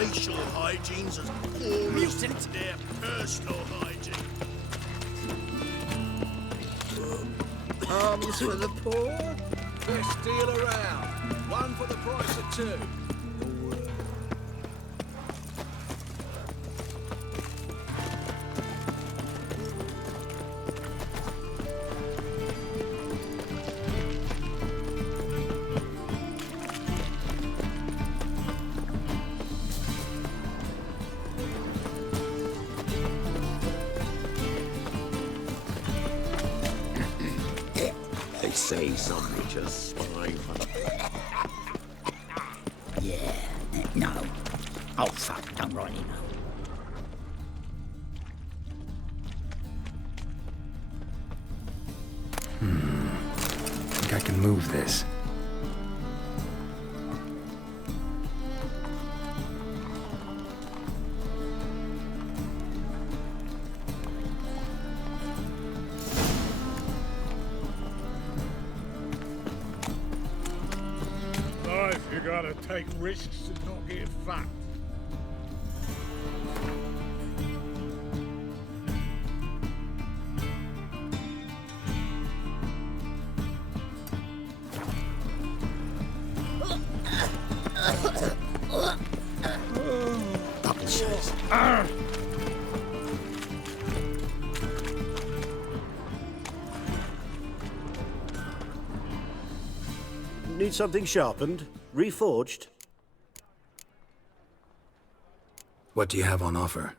racial hygiene's as poor as their personal hygiene. Arms for the poor? Best deal around. One for the price of two. They say some creatures spy for the... Yeah, no. Oh, fuck, don't really know. I think I can move this. Life, you gotta take risks and not get fucked. Double shots. Need something sharpened? Reforged? What do you have on offer?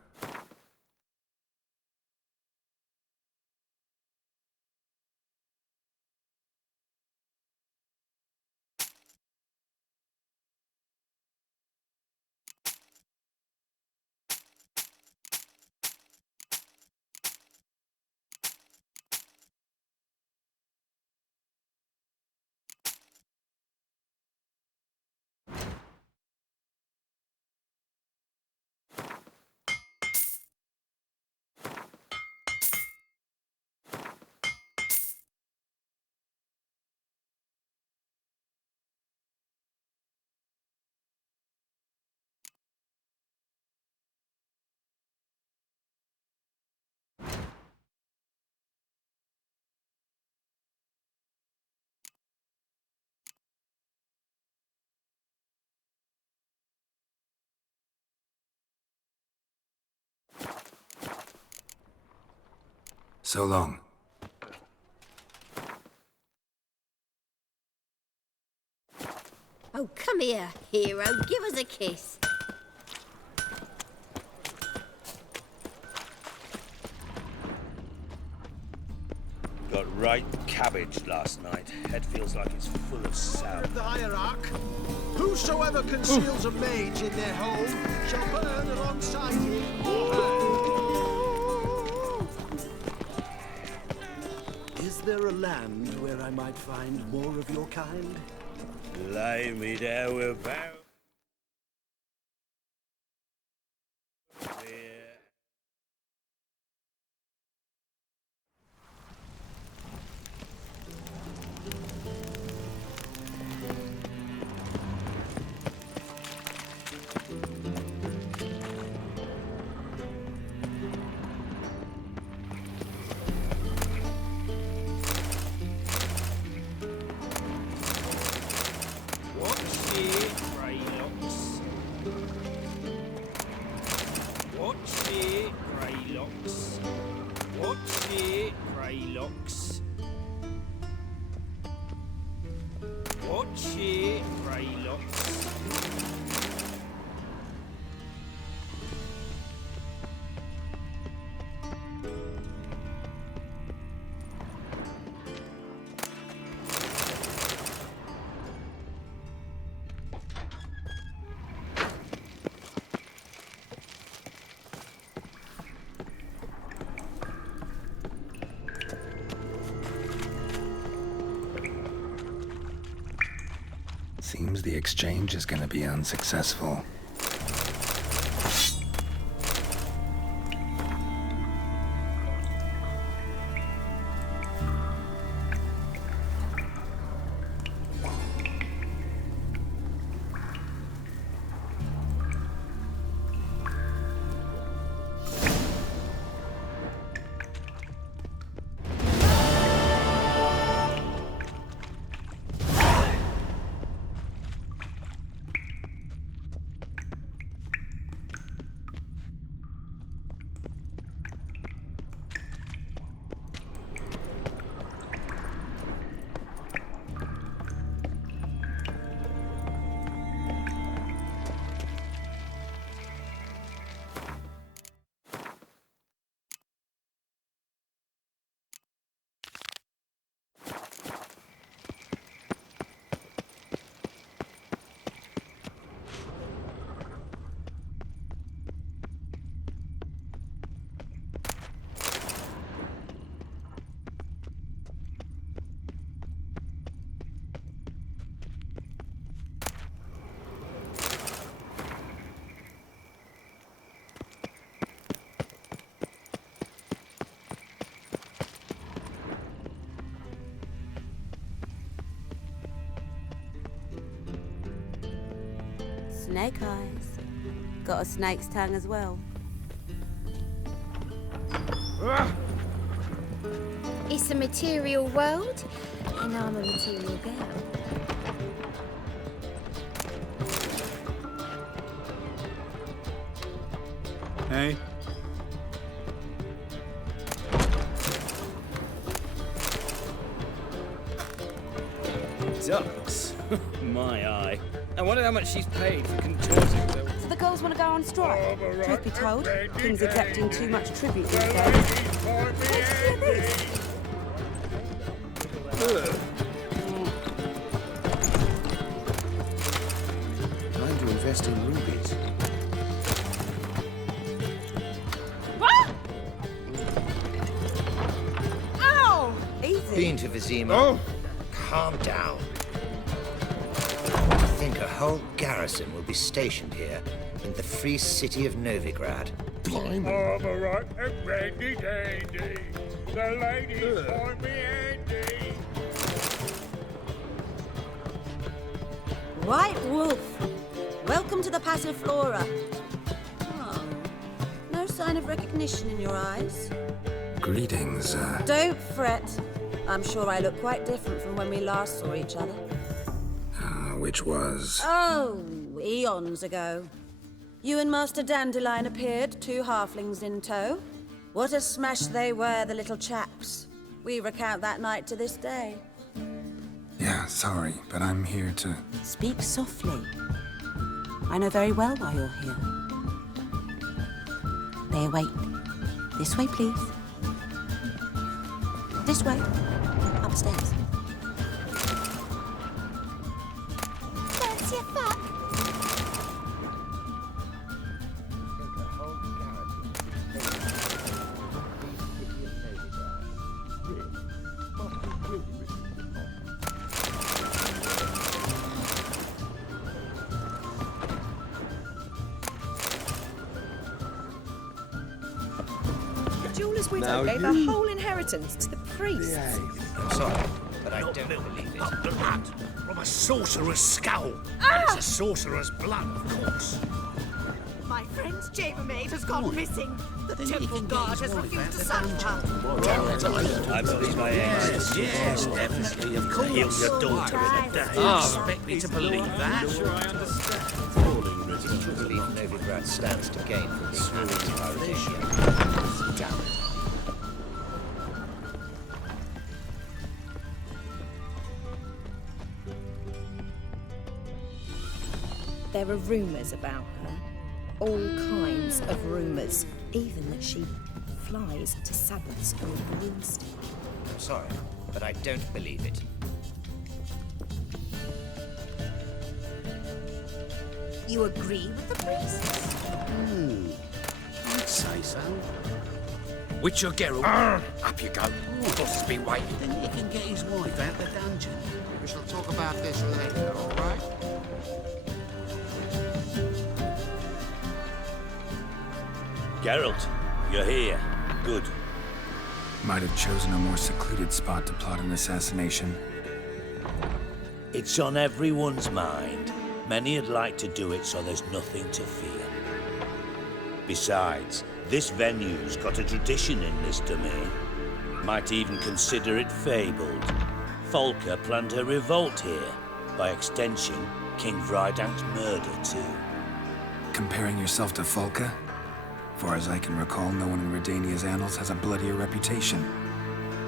So long. Oh, come here, hero. Give us a kiss. Got right cabbage last night. Head feels like it's full of Order sand. of the hierarch. Whosoever conceals a mage in their home shall burn alongside him or her. Is there a land where I might find more of your kind? Lay me there without. Seems the exchange is gonna be unsuccessful. Snake eyes. Got a snake's tongue as well. It's a material world, and I'm a material girl. Hey? Ducks? My eye. I wonder how much she's paid for contorting them. So the girls want to go on strike? Truth be told, King's exacting too much tribute these days. Where'd you hear this? Time to invest in rubies. Ow! Easy. Fiend to Vizima. Calm down. I think a whole garrison will be stationed here in the free city of Novigrad. Right, ready, dandy. The ladies want me handy. White Wolf, welcome to the Passiflora. Oh, no sign of recognition in your eyes. Greetings, Don't fret. I'm sure I look quite different from when we last saw each other. which was... Oh, eons ago. You and Master Dandelion appeared, 2 halflings in tow. What a smash they were, the little chaps. We recount that night to this day. Yeah, sorry, but I'm here to... Speak softly. I know very well why you're here. They await. This way, please. This way. Upstairs. Fancy a fuck? Jeweller's widow gave her whole inheritance to the priests. I'm sorry, but I don't believe it. Blood from a sorcerer's skull. And it's a sorcerer's blood, of course. My friend's chambermaid has gone missing. The temple guard has refused to sack her. I believe my eggs. Yes, definitely, of course. Heal your daughter in a day. You expect me to believe that? I believe Novigrad stands to gain from this Pyrrhenia. Damn it. There are rumours about her. All kinds of rumours. Even that she flies to Sabbaths on a broomstick. I'm sorry, but I don't believe it. You agree with the priests? I'd say so. Witcher Geralt, up you go. Boss has been waiting. Then he can get his wife out the dungeon. We shall talk about this later, all right? Geralt, you're here. Good. Might have chosen a more secluded spot to plot an assassination. It's on everyone's mind. Many would like to do it so there's nothing to fear. Besides, this venue's got a tradition in this domain. Might even consider it fabled. Folka planned her revolt here. By extension, King Vrydank's murder too. Comparing yourself to Folka? Far as I can recall, no one in Redania's annals has a bloodier reputation.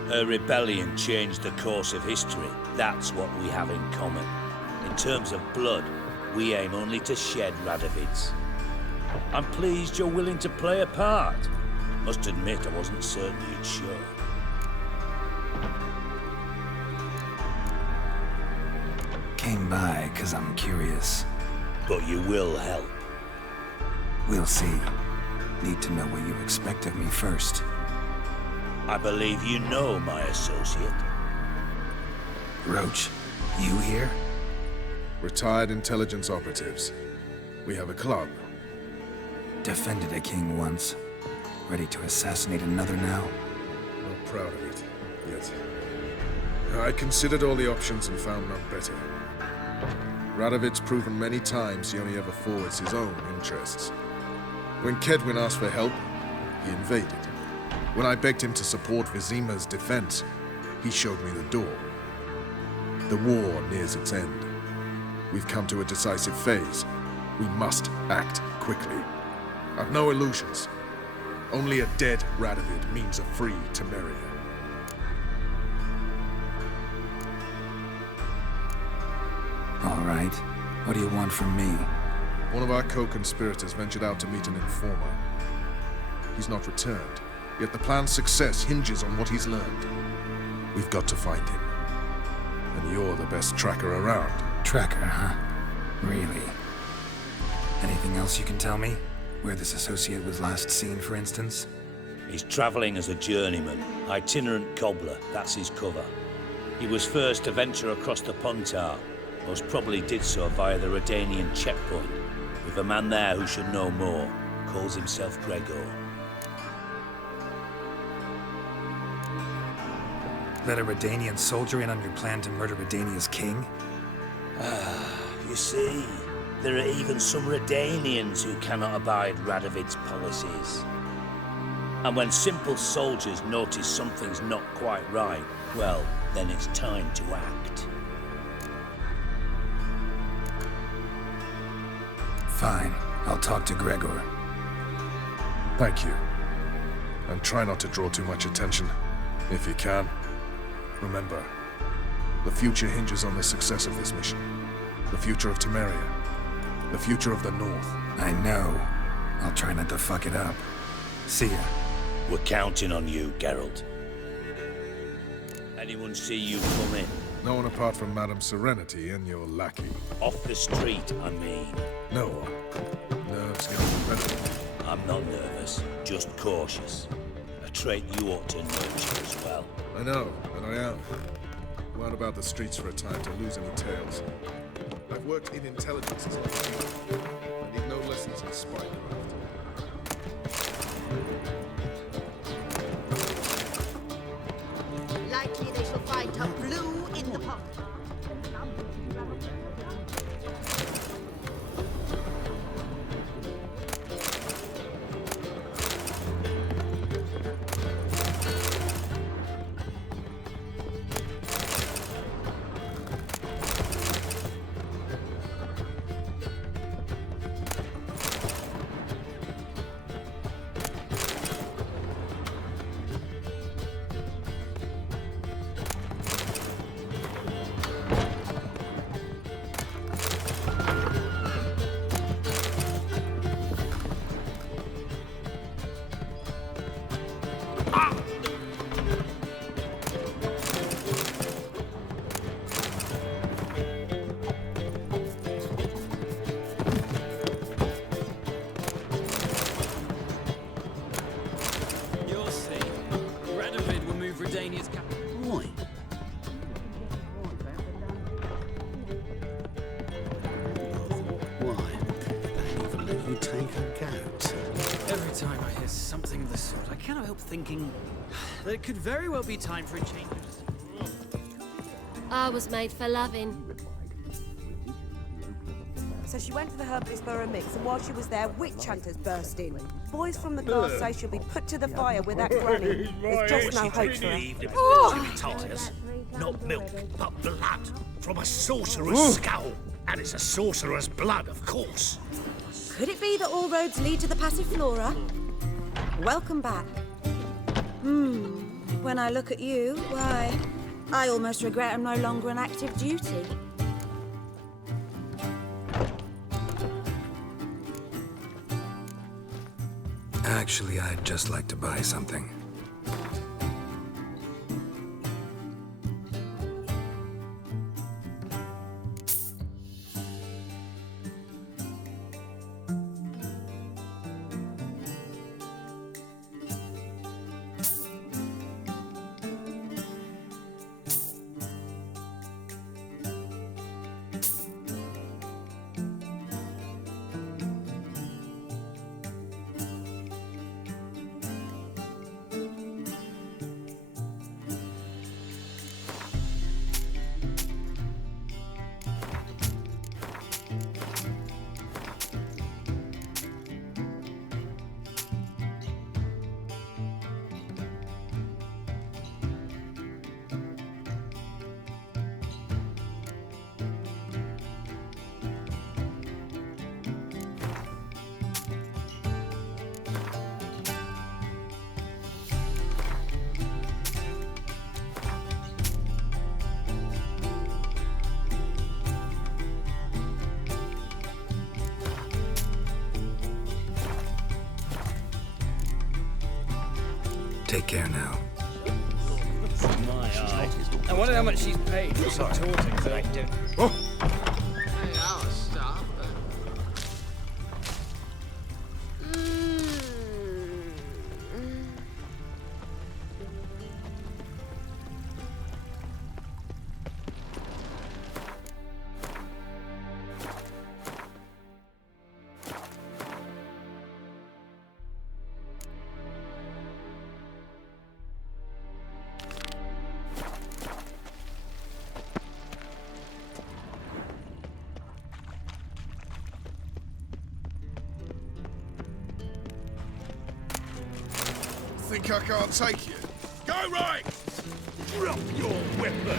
Her rebellion changed the course of history. That's what we have in common. In terms of blood, we aim only to shed Radovid's. I'm pleased you're willing to play a part. Must admit, I wasn't certain you'd show. Came by 'cause I'm curious. But you will help. We'll see. Need to know what you expect of me first. I believe you know my associate. Roach, you here? Retired intelligence operatives. We have a club. Defended a king once. Ready to assassinate another now? Not proud of it, yet. I considered all the options and found none better. Radovid's proven many times he only ever forwards his own interests. When Kedwin asked for help, he invaded. When I begged him to support Vizima's defense, he showed me the door. The war nears its end. We've come to a decisive phase. We must act quickly. I've no illusions. Only a dead Radovid means a free Temeria. All right. What do you want from me? One of our co-conspirators ventured out to meet an informer. He's not returned, yet the plan's success hinges on what he's learned. We've got to find him. And you're the best tracker around. Tracker, huh? Really? Anything else you can tell me? Where this associate was last seen, for instance? He's travelling as a journeyman, itinerant cobbler, that's his cover. He was first to venture across the Pontar, most probably did so via the Redanian checkpoint, with a man there who should know more, calls himself Gregor. Let a Redanian soldier in on your plan to murder Redania's king? You see, there are even some Redanians who cannot abide Radovid's policies. And when simple soldiers notice something's not quite right, well, then it's time to act. Fine. I'll talk to Gregor. Thank you. And try not to draw too much attention, if you can. Remember, the future hinges on the success of this mission. The future of Temeria. The future of the North. I know. I'll try not to fuck it up. See ya. We're counting on you, Geralt. Anyone see you come in? No one apart from Madame Serenity and your lackey. Off the street, I mean. No one. Nerves getting the better of me. I'm not nervous, just cautious. A trait you ought to nurture as well. I know, and I am. Go out about the streets for a time to lose any tales. I've worked in intelligence as long as you. I need no lessons in spycraft. Likely they shall find her blue in the pocket. Thinking that it could very well be time for a change. I was made for loving. So she went to the herbalist for a mix, and while she was there, witch hunters burst in. Boys from the guard say she'll be put to the fire with that granny. There's just no hope for her. Oh! Tires, not milk, but blood from a sorcerer's skull. And it's a sorcerer's blood, of course. Could it be that all roads lead to the Passiflora? Welcome back. When I look at you, why, I almost regret I'm no longer on active duty. Actually, I'd just like to buy something. Take care now. My eye. I wonder how much she's paid for contorting, though. Hey, I'll stop. Think I can't take you? Go right! Drop your weapon!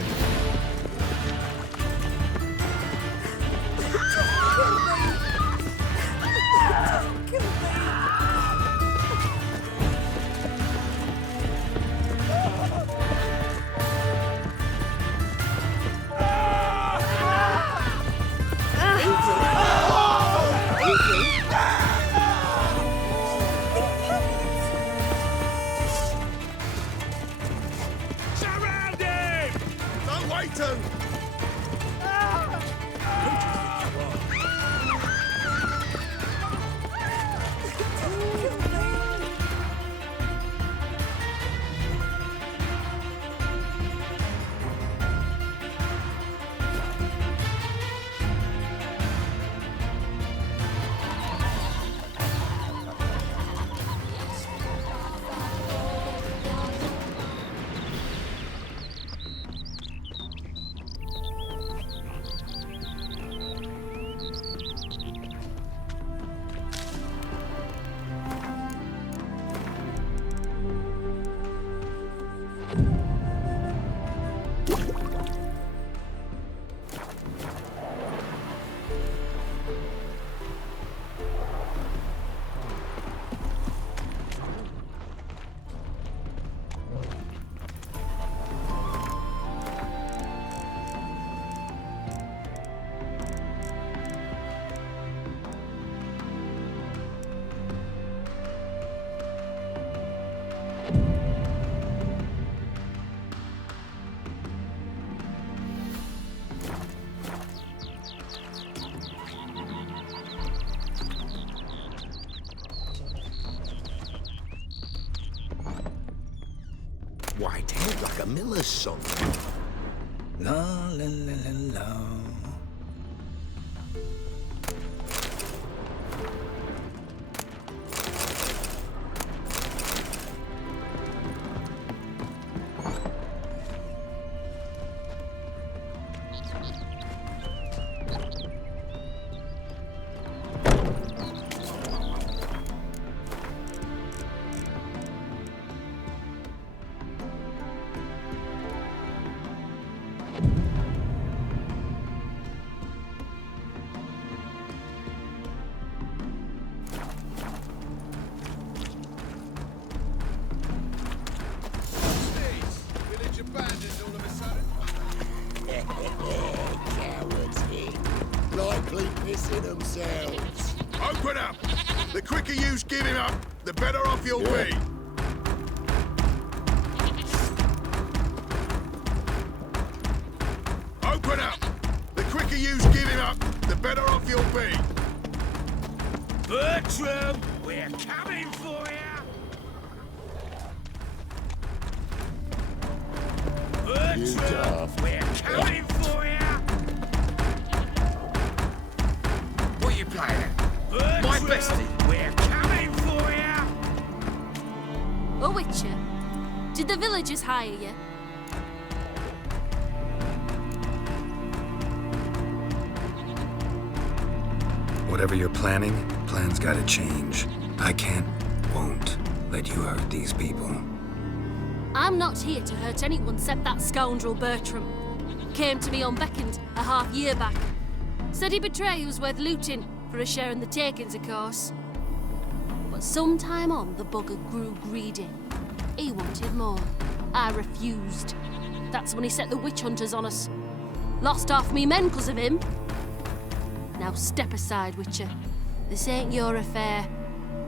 White-haired like a miller's son. La la la la la. Likely pissing themselves. Open up! The quicker you give him up, the better off you'll be. Open up! The quicker you give him up, the better off you'll be. Bertram, we're coming for you! Bertram, we're coming for you! What are you playing at? Bertram, My bestie. We're coming for you! Oh, Witcher, did the villagers hire you? Whatever you're planning, plans gotta change. I can't, won't let you hurt these people. I'm not here to hurt anyone except that scoundrel Bertram. Came to me unbeckoned a half-year back. Said he'd betray who was worth looting for a share in the takings, of course. But sometime on, the bugger grew greedy. He wanted more. I refused. That's when he set the witch hunters on us. Lost half me men because of him. Now step aside, Witcher. This ain't your affair.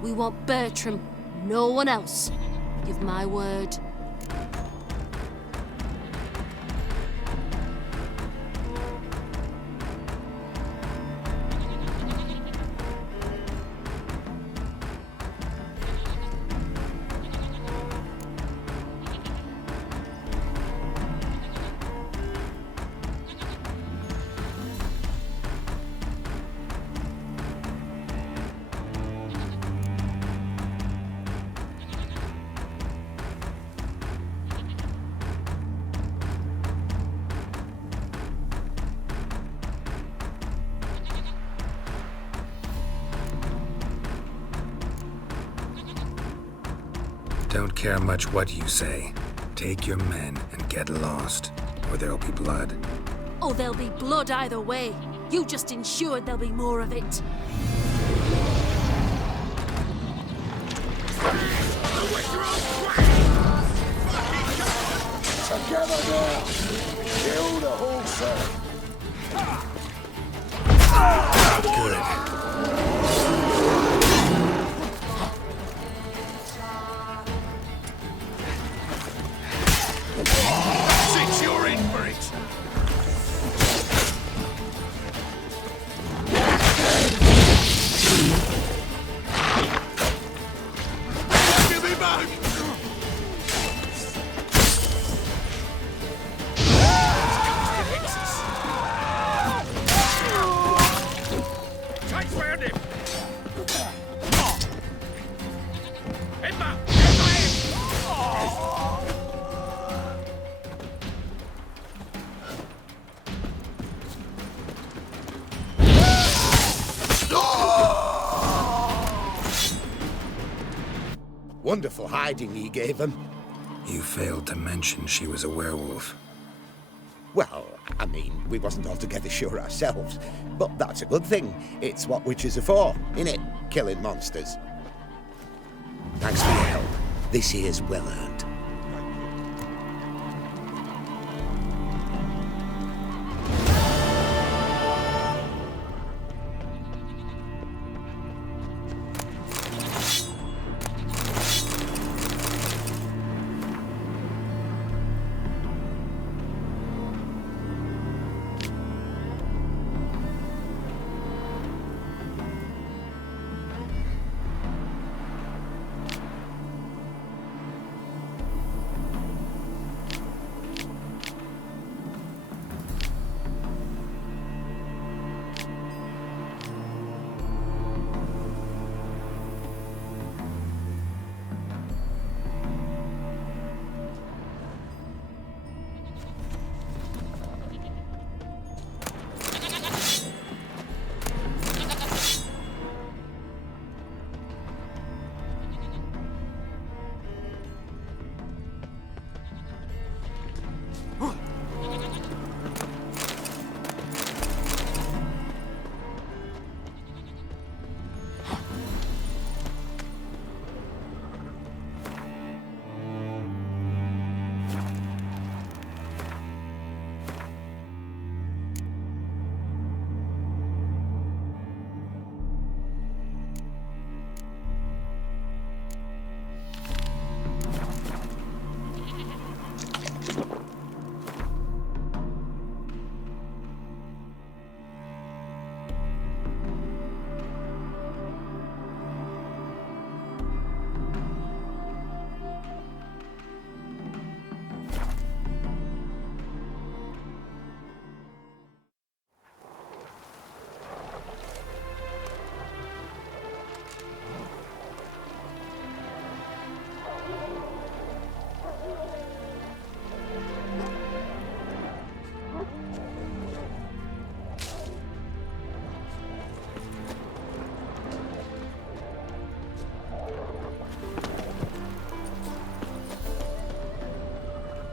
We want Bertram, no one else. You've my word. Don't care much what you say. Take your men and get lost, or there'll be blood. Oh, there'll be blood either way. You just ensured there'll be more of it. Together now! Kill the whole set! Good. Since you're in for it! Give me back! Tight round him! Emma! Wonderful hiding he gave them. You failed to mention she was a werewolf. Well, I mean, we wasn't altogether sure ourselves. But that's a good thing. It's what witches are for, innit? Killing monsters. Thanks for your help. This here's well earned.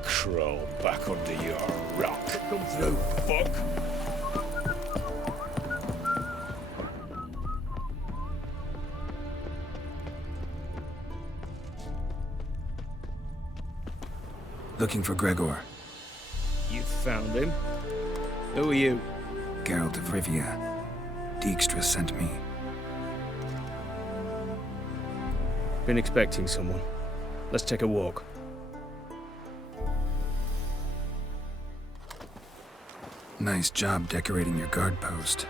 Crawl back under your rock. Come through, fuck. Looking for Gregor. You found him? Who are you? Geralt of Rivia. Dijkstra sent me. Been expecting someone. Let's take a walk. Nice job decorating your guard post.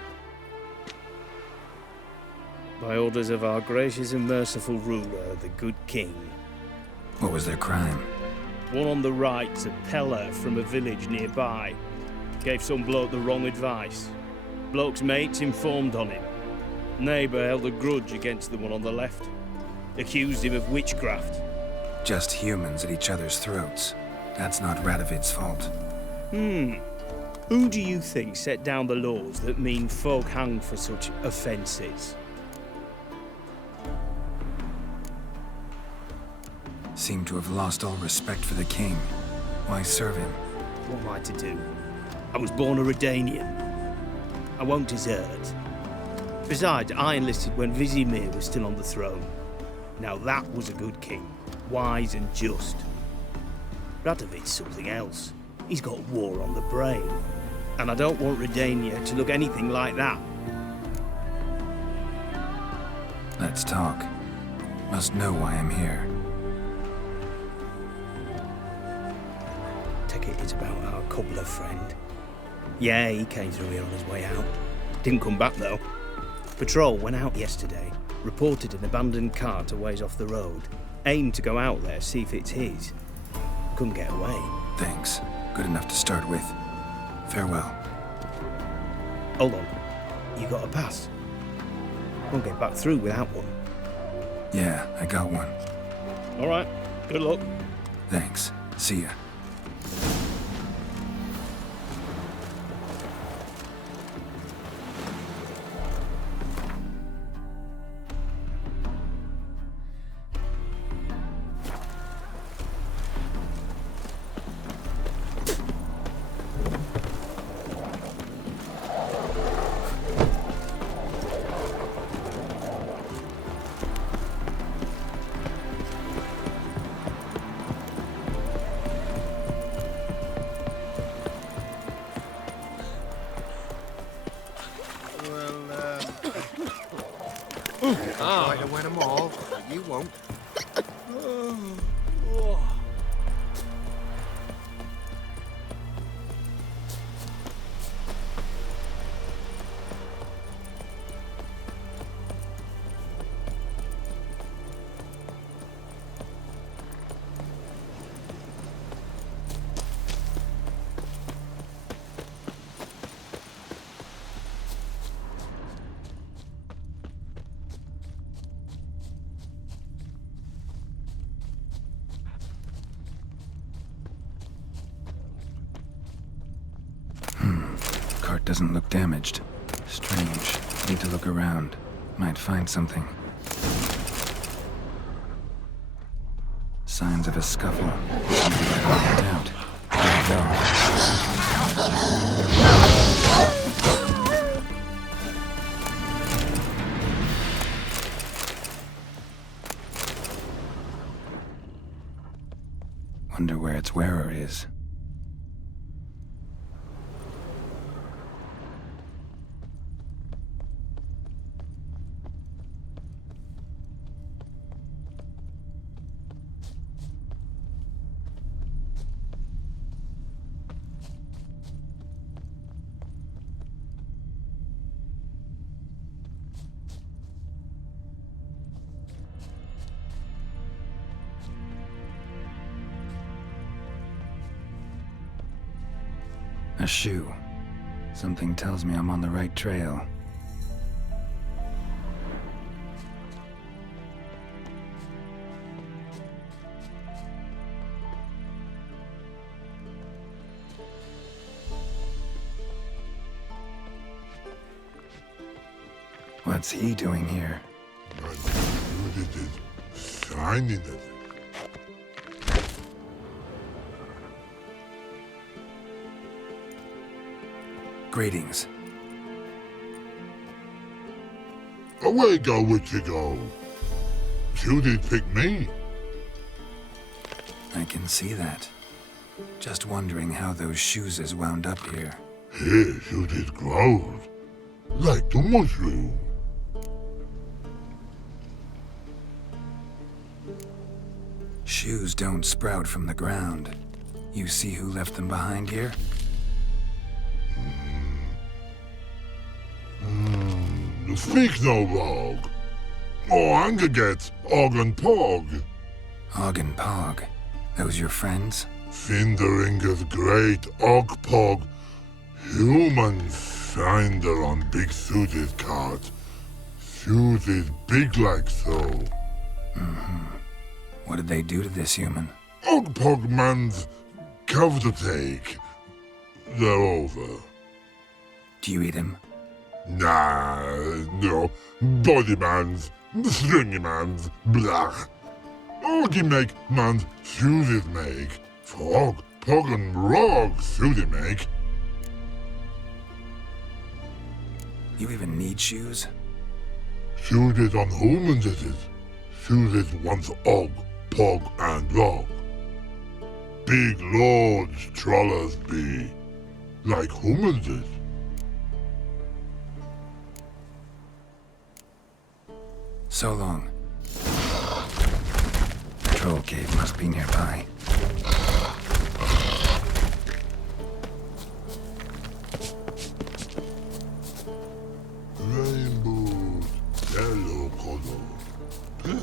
By orders of our gracious and merciful ruler, the good king. What was their crime? One on the right's a peller from a village nearby. Gave some bloke the wrong advice. Bloke's mates informed on him. Neighbour held a grudge against the one on the left. Accused him of witchcraft. Just humans at each other's throats. That's not Radovid's fault. Who do you think set down the laws that mean folk hang for such offences? Seem to have lost all respect for the king. Why serve him? What am I to do? I was born a Redanian. I won't desert. Besides, I enlisted when Vizimir was still on the throne. Now that was a good king. Wise and just. Radovid's something else. He's got war on the brain. And I don't want Redania to look anything like that. Let's talk. Must know why I'm here. Take it it's about our cobbler friend. Yeah, he came through here on his way out. Didn't come back though. Patrol went out yesterday, reported an abandoned cart a ways off the road. Aimed to go out there, see if it's his. Couldn't get away. Thanks. Good enough to start with. Farewell. Hold on. You got a pass? Won't get back through without one. Yeah, I got one. All right. Good luck. Thanks. See ya. Try to win them all, but you won't. Cart doesn't look damaged. Strange. Need to look around. Might find something. Signs of a scuffle. Out. There we go. Wonder where its wearer is. A shoe. Something tells me I'm on the right trail. What's he doing here? Shining at it. Greetings. Away go, witchy go. You did pick me. I can see that. Just wondering how those shoes is wound up here. Here, you did grow. Like the mushroom. Shoes don't sprout from the ground. You see who left them behind here? Speak no log. Oh, anger get Og and Pog. Og and Pog. Those your friends? Finderinger's great Og Pog. Human finder on big suited cart. Suited big like so. What did they do to this human? Og Pog man's cover to take. They're over. Do you eat him? Nah, no. Body man's, stringy man's, blah. Oggy make man's suited make. Frog, Pog and Rog suited make. You even need shoes? Suited on humans it is. Suited once Og, Pog and Rog. Big lords trollers be. Like humans is. So long. The troll cave must be nearby. Rainbow, yellow color, pretty.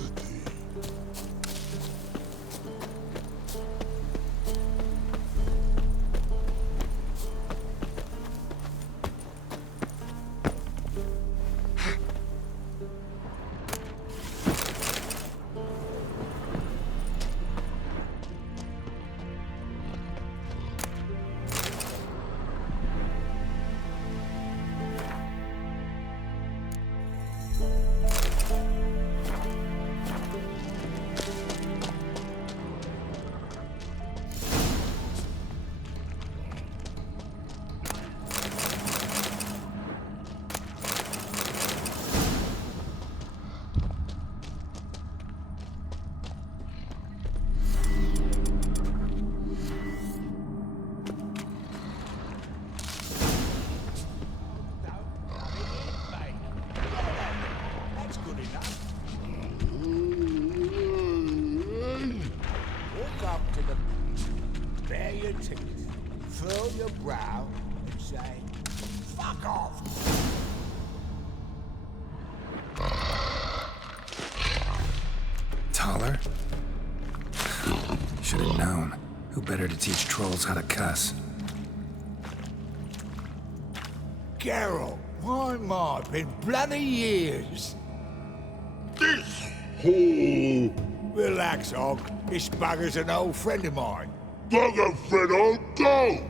Should have known. Who better to teach trolls how to cuss? Geralt, my my, been bloody years. This hole. Relax, Og. This bugger's an old friend of mine. Bugger friend I'll go.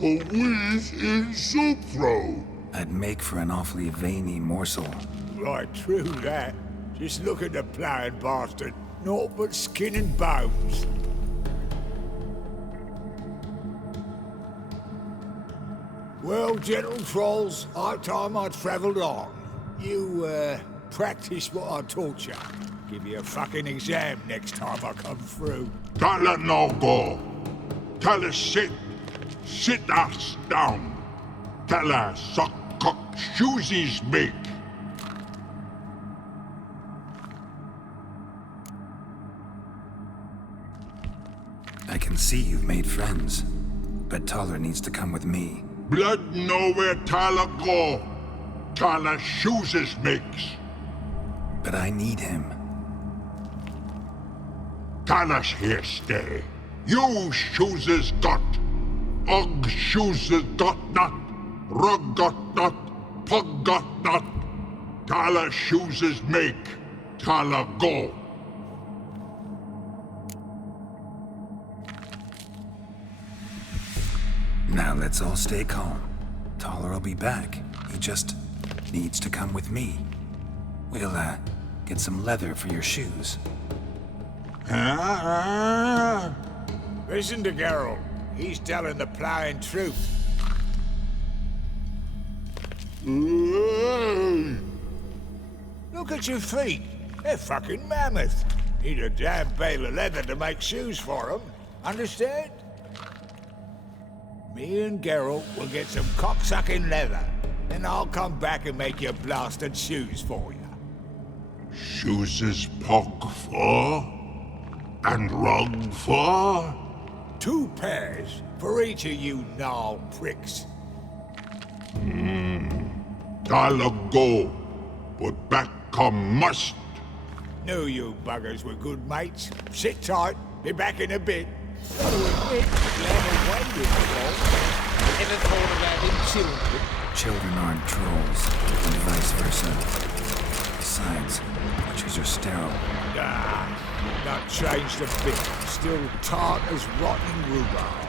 A wheeze in soup throw. I'd make for an awfully veiny morsel. Right, true that. Just look at the ploughing bastard. Naught but skin and bones. Well, gentle trolls, high time I travelled on. You, practice what I taught you. Give you a fucking exam next time I come through. Can't let no go. Tell her sit. Sit ass down. Tell her suck cock shoesies big. I can see you've made friends, but Taller needs to come with me. Blood know where Tyler go. Tyler shoes makes. But I need him. Tyler's here stay. You shoes got. Og shoes got not. Rug got not. Pug got not. Tyler shoes make. Tyler go. Now let's all stay calm. Taller will be back. He just needs to come with me. We'll, get some leather for your shoes. Listen to Geralt. He's telling the ploughing truth. Look at your feet. They're fucking mammoth. Need a damn bale of leather to make shoes for them. Understand? Me and Geralt will get some cocksucking leather. Then I'll come back and make your blasted shoes for you. Shoes is pog for? and rug for? 2 pairs for each of you gnarled pricks. I'll go, but back come must. Knew you buggers were good mates. Sit tight, be back in a bit. Gotta admit, Lamb away with the ball. Ever thought about them children? Children aren't trolls, and vice versa. Besides, witches are sterile. Nah, not changed a bit. Still tart as rotten rhubarb.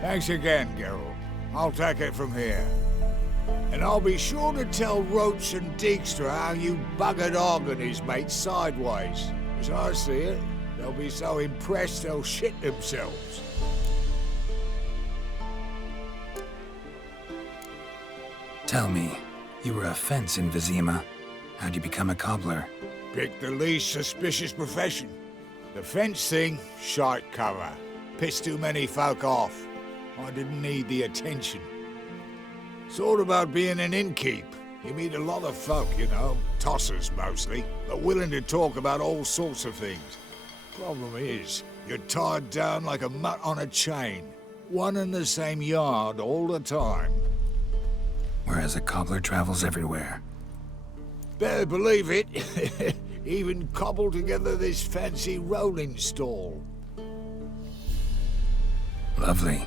Thanks again, Geralt. I'll take it from here. And I'll be sure to tell Roach and Dijkstra how you buggered Organi's mates sideways. As I see it, they'll be so impressed they'll shit themselves. Tell me, you were a fence in Vizima. How'd you become a cobbler? Pick the least suspicious profession. The fence thing, shite cover. Pissed too many folk off. I didn't need the attention. Sort about being an innkeep. You meet a lot of folk, you know, tossers mostly, but willing to talk about all sorts of things. Problem is, you're tied down like a mutt on a chain. One and the same yard all the time. Whereas a cobbler travels everywhere. Better believe it. Even cobbled together this fancy rolling stall. Lovely.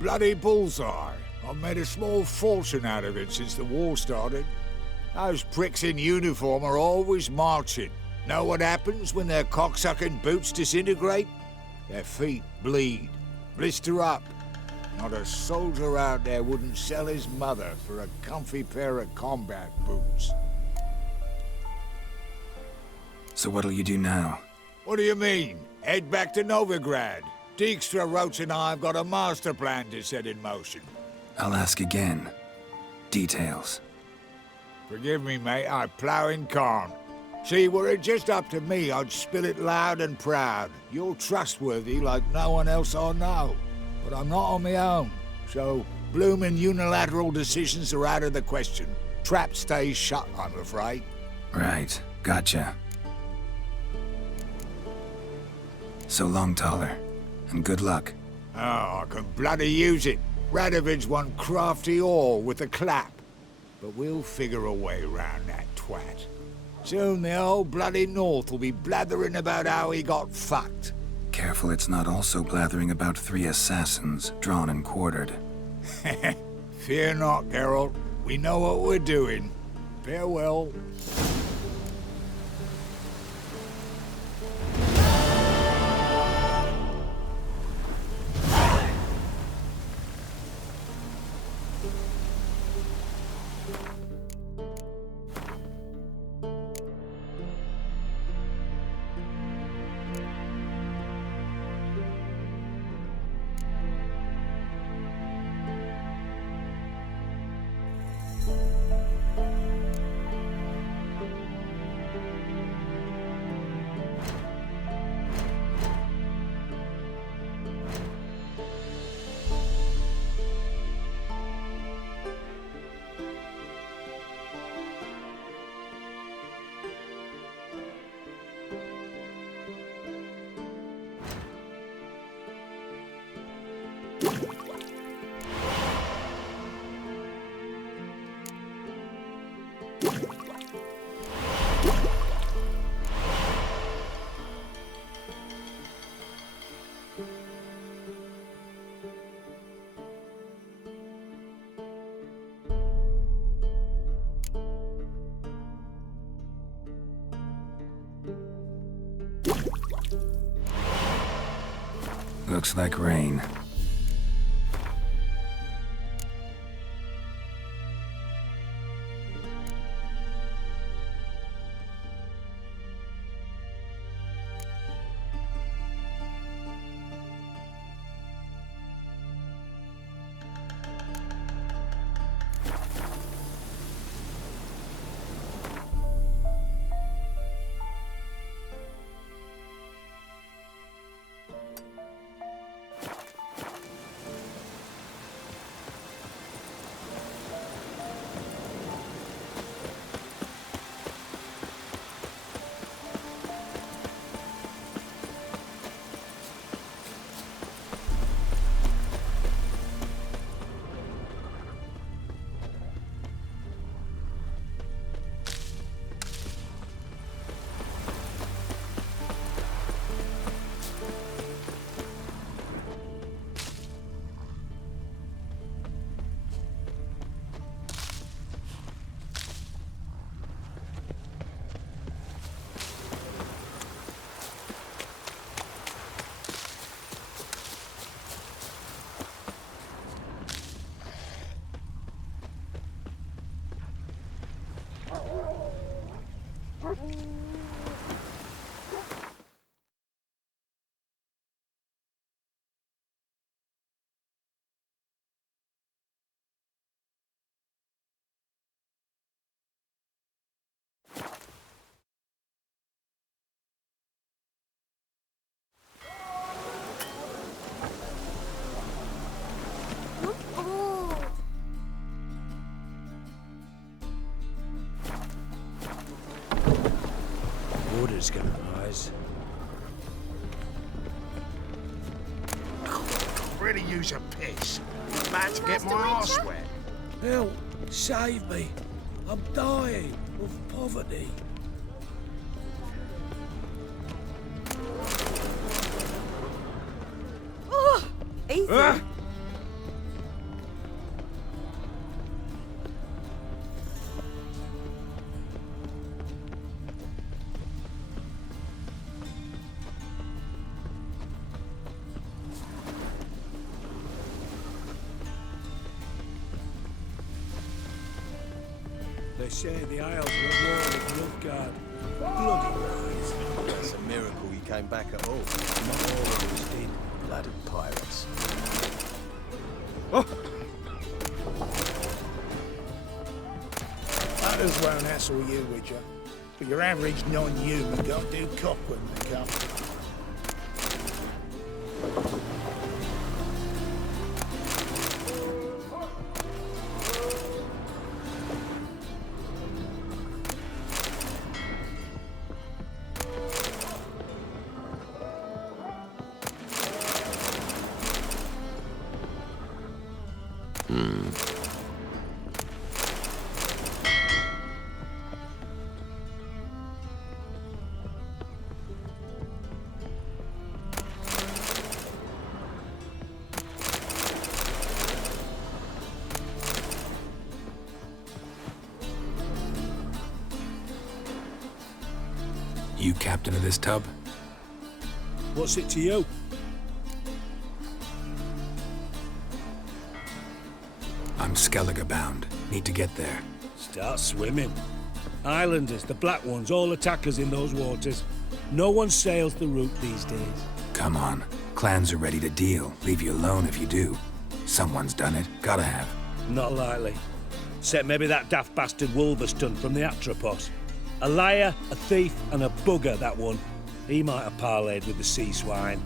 Bloody bullseye. I've made a small fortune out of it since the war started. Those pricks in uniform are always marching. Know what happens when their cocksucking boots disintegrate? Their feet bleed, blister up. Not a soldier out there wouldn't sell his mother for a comfy pair of combat boots. So what'll you do now? What do you mean? Head back to Novigrad. Dijkstra, Roach and I have got a master plan to set in motion. I'll ask again. Details. Forgive me, mate, I plough in can't. See, were it just up to me, I'd spill it loud and proud. You're trustworthy like no one else I know. But I'm not on my own, so bloomin' unilateral decisions are out of the question. Trap stays shut, I'm afraid. Right, gotcha. So long, Taller, and good luck. Oh, I can bloody use it. Radovid's one crafty ore with a clap. But we'll figure a way round that twat. Soon the whole bloody North will be blathering about how he got fucked. Careful it's not also blathering about 3 assassins, drawn and quartered. Fear not, Geralt. We know what we're doing. Farewell. Looks like rain. Water's gonna rise. Really use a piss. About to get my arse wet. Help! Save me! I'm dying of poverty. Oh, easy. They say the Isles were at war with Nilfgaard. Bloody lies. It's a miracle you came back at all. Not all of us did. Blooded pirates. Others won't hassle you, Witcher. But your average non-human don't do cock when they come. You captain of this tub? What's it to you? I'm Skellige bound. Need to get there. Start swimming. Islanders, the black ones, all attackers in those waters. No one sails the route these days. Come on. Clans are ready to deal. Leave you alone if you do. Someone's done it. Gotta have. Not likely. Except maybe that daft bastard Wolverstone from the Atropos. A liar, a thief, and a bugger, that one. He might have parlayed with the sea swine.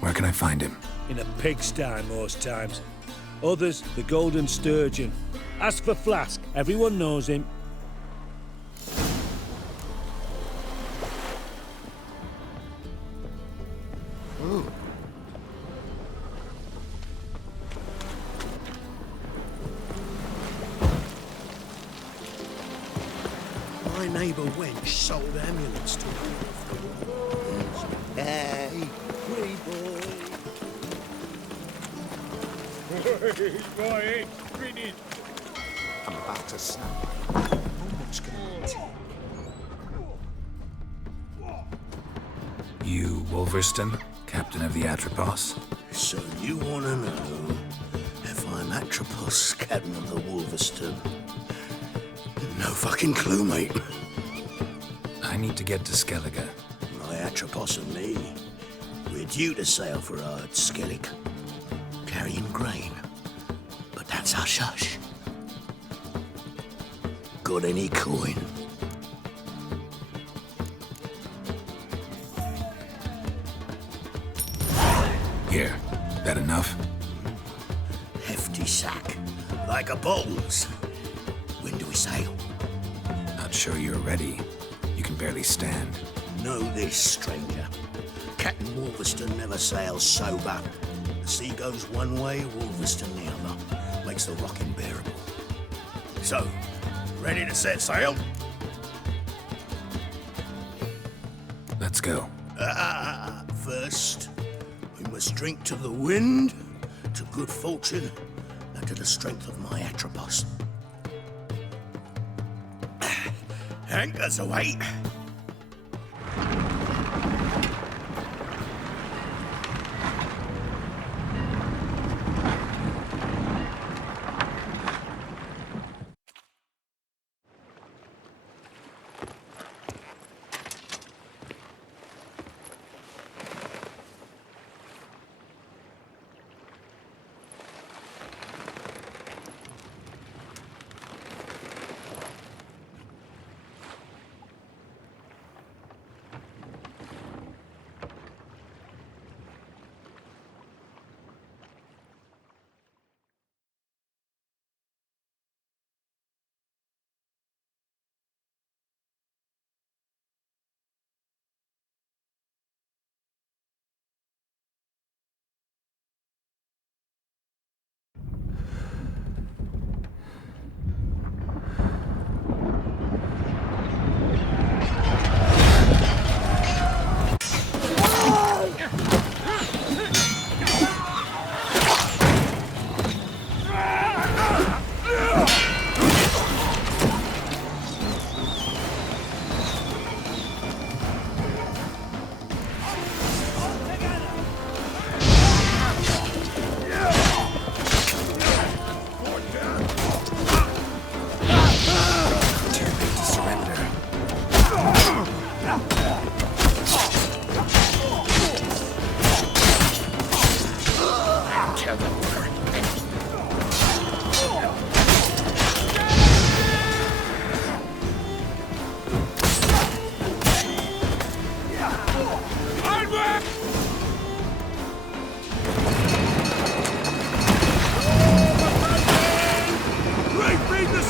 Where can I find him? In a pigsty most times. Others, the Golden Sturgeon. Ask for Flask. Everyone knows him. Ooh. My neighbour wench sold amulets to me. Hey, pretty boy. My head's spinning. I'm about to snap. How much can I take? You Wolverstone, captain of the Atropos? So you want to know if I'm Atropos, captain of the Wolverstone? No fucking clue, mate. I need to get to Skellige. My Atropos and me, we're due to sail for our Skellige, carrying grain. But that's hush-hush. Got any coin? Here. That enough? Hefty sack, like a bull's. When do we sail? Not sure you're ready. You can barely stand. Know this, stranger. Captain Wolverstone never sails sober. The sea goes one way, Wolverstone the other. Makes the rock unbearable. So, ready to set sail? Let's go. First, we must drink to the wind, to good fortune, and to the strength of my Atropos. Anchors away.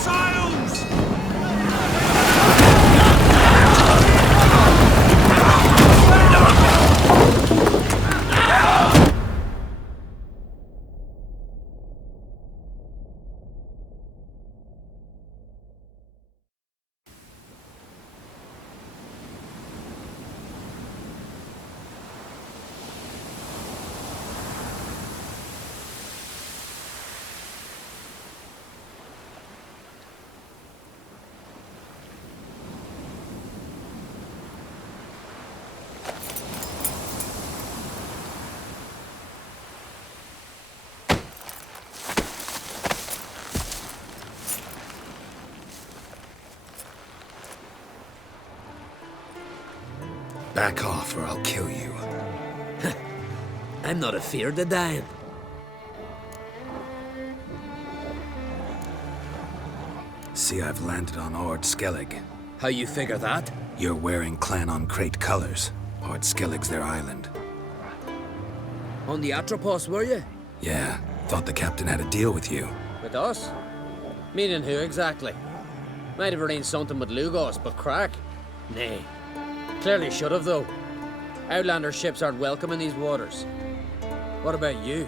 sails! Back off or I'll kill you. I'm not afeard of dying. See, I've landed on Skellige. How you figure that? You're wearing Clairmont crate colors. Skellige's their island. On the Atropos, were you? Yeah, thought the captain had a deal with you. With us? Meaning who exactly? Might have arranged something with Lugos, but crack? Nay. Clearly should have, though. Outlander ships aren't welcome in these waters. What about you?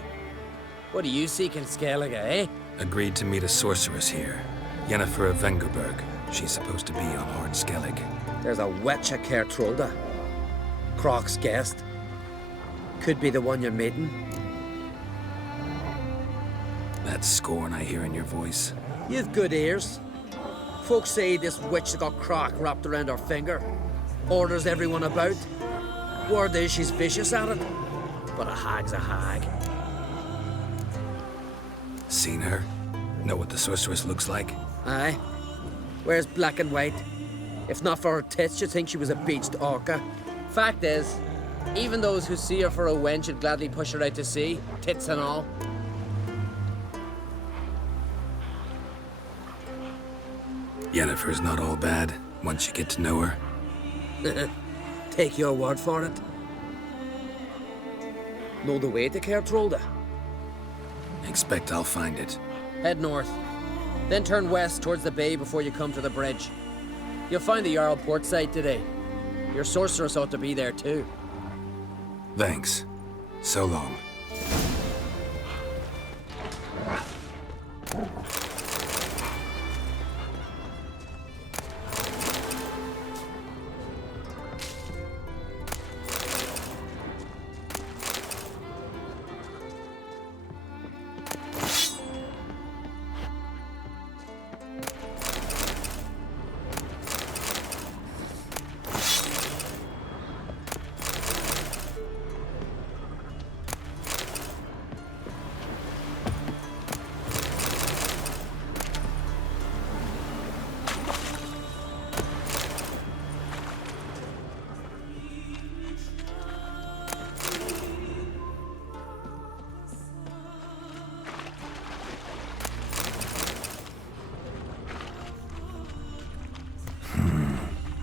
What do you seek in Skellige, eh? Agreed to meet a sorceress here. Yennefer of Vengerberg. She's supposed to be on Skellige. There's a wetcha Kertrolda. Croc's guest. Could be the one you're meeting. That scorn I hear in your voice. You've good ears. Folks say this witch has got Croc wrapped around her finger. Orders everyone about. Word is she's vicious at it. But a hag's a hag. Seen her? Know what the sorceress looks like? Aye. Wears black and white. If not for her tits, you'd think she was a beached orca. Fact is, even those who see her for a wench would gladly push her out to sea, tits and all. Yennefer's not all bad, once you get to know her. Take your word for it. Know the way to Kertrolda? Expect I'll find it. Head north. Then turn west towards the bay before you come to the bridge. You'll find the Jarl port site today. Your sorceress ought to be there too. Thanks. So long.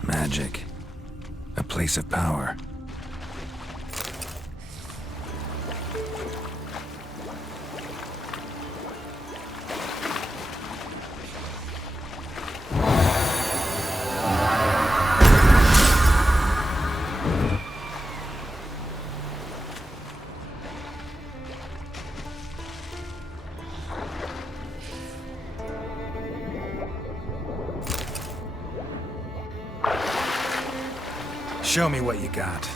Magic. A place of power. Show me what you got.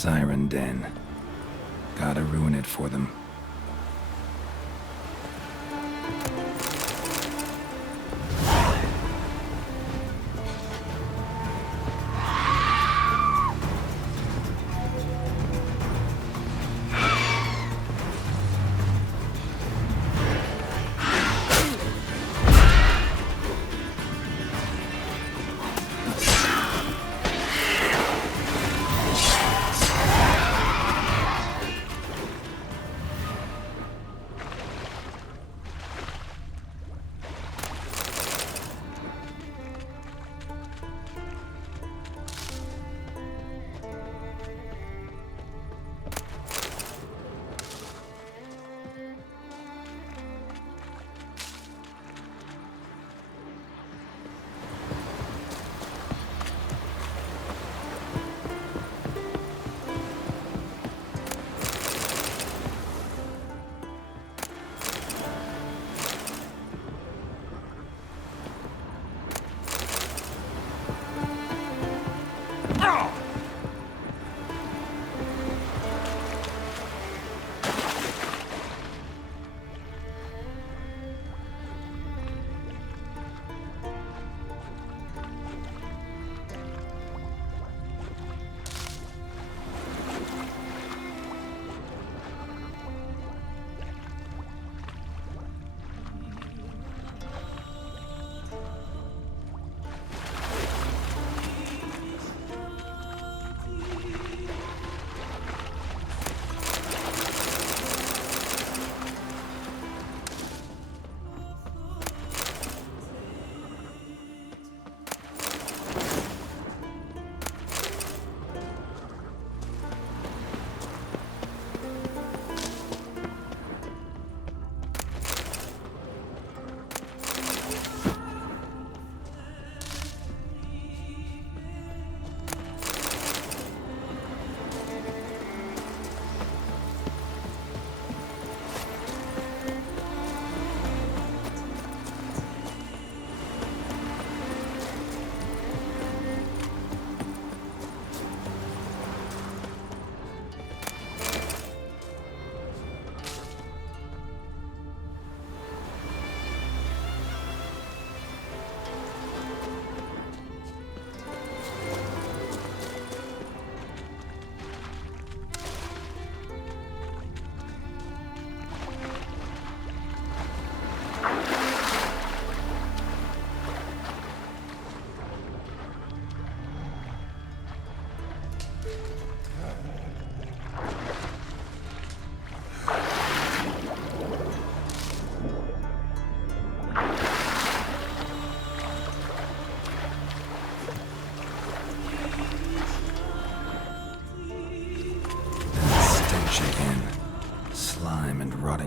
Siren Den. Gotta ruin it for them.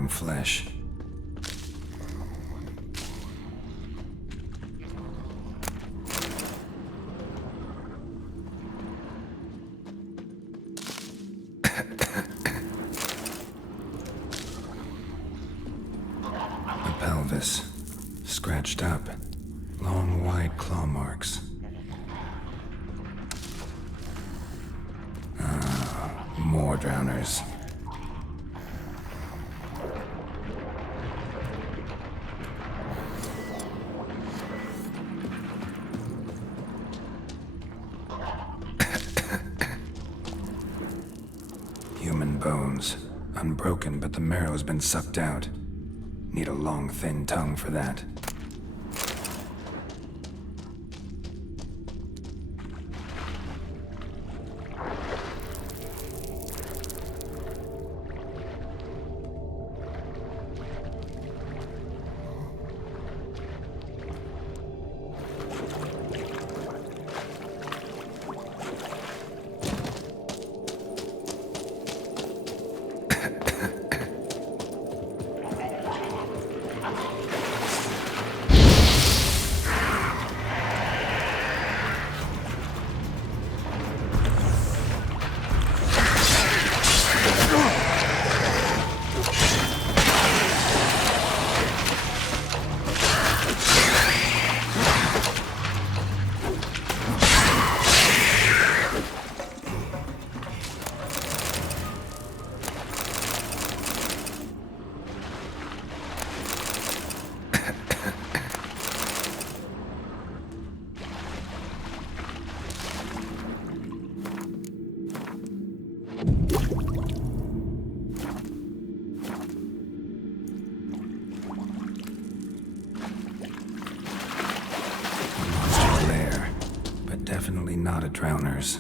Flesh. The pelvis, scratched up, long wide claw marks. More drowners. Unbroken, but the marrow's been sucked out. Need a long, thin tongue for that. lot of drowners.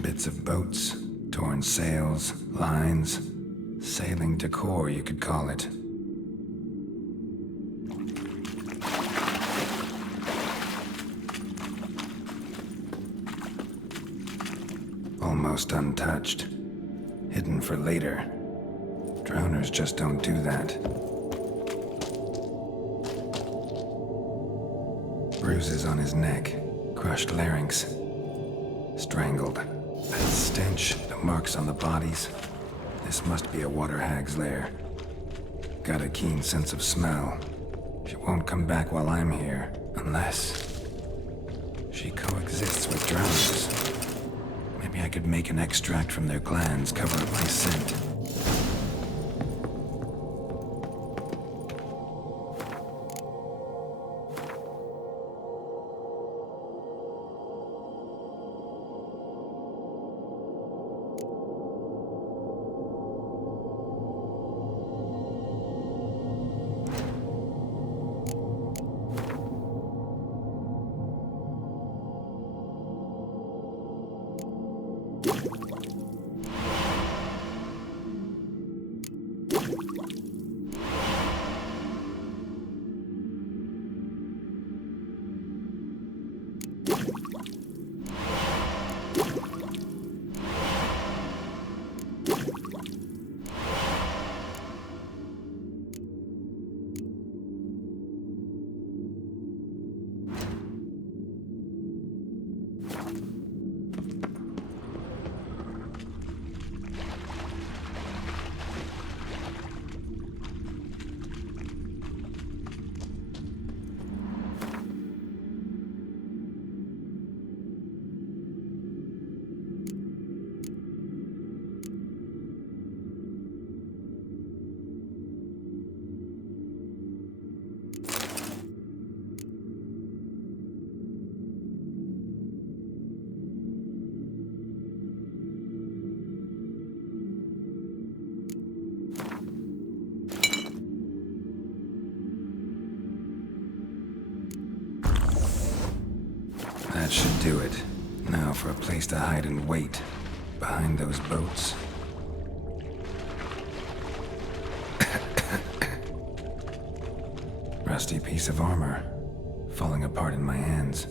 Bits of boats, torn sails, lines, sailing decor, you could call it. Almost untouched. Hidden for later. Drowners just don't do that. Bruises on his neck, crushed larynx, strangled. That stench, the marks on the bodies. This must be a water hag's lair. Got a keen sense of smell. She won't come back while I'm here, unless she coexists with drowners. Maybe I could make an extract from their glands cover up my scent. That should do it. Now for a place to hide and wait. Behind those boats. Rusty piece of armor. Falling apart in my hands.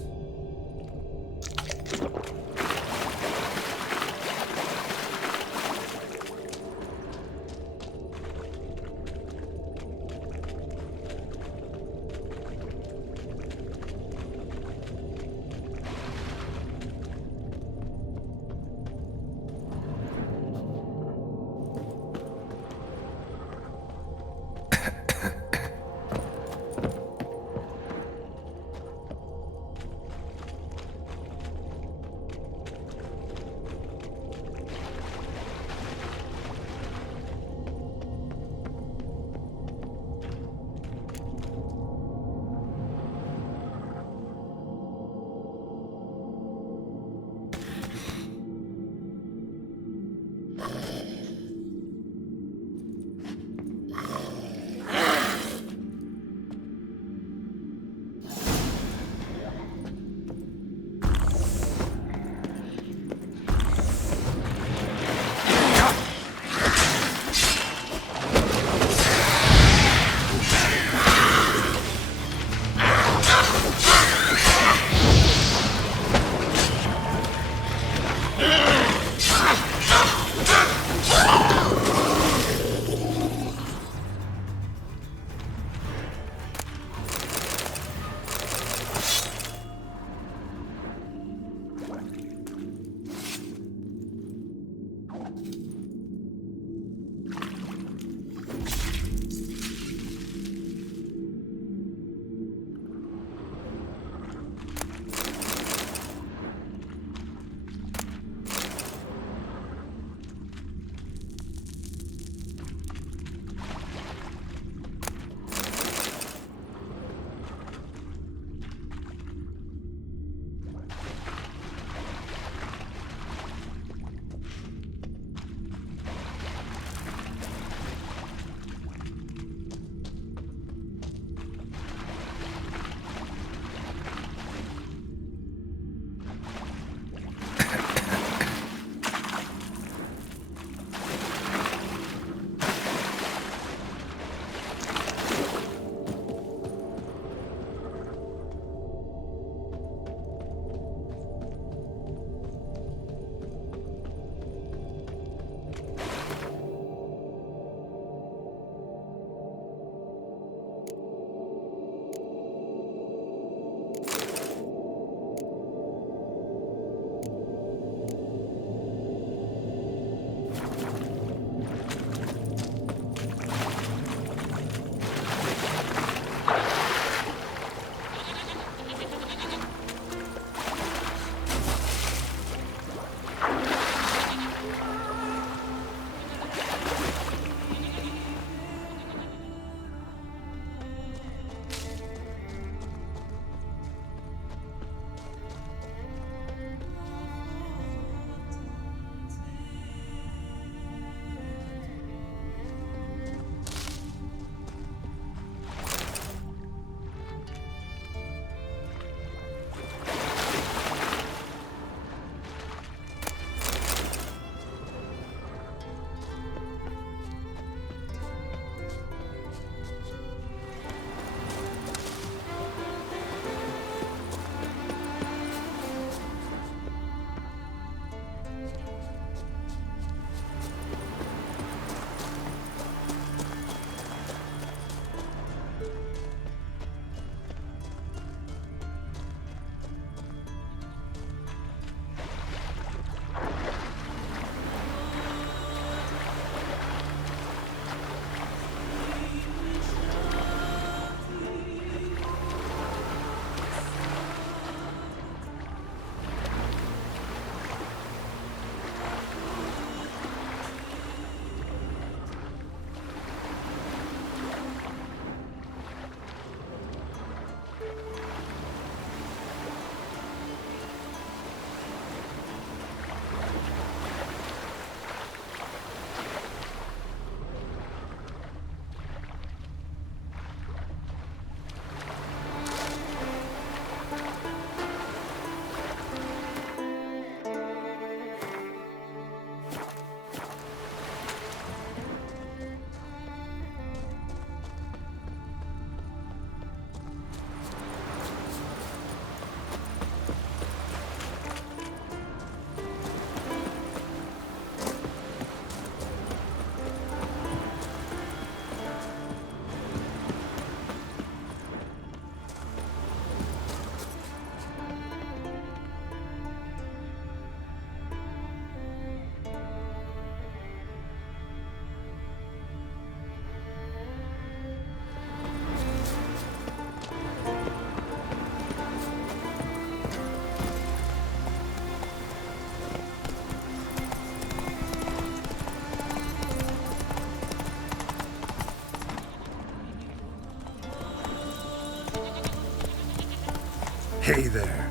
Hey there.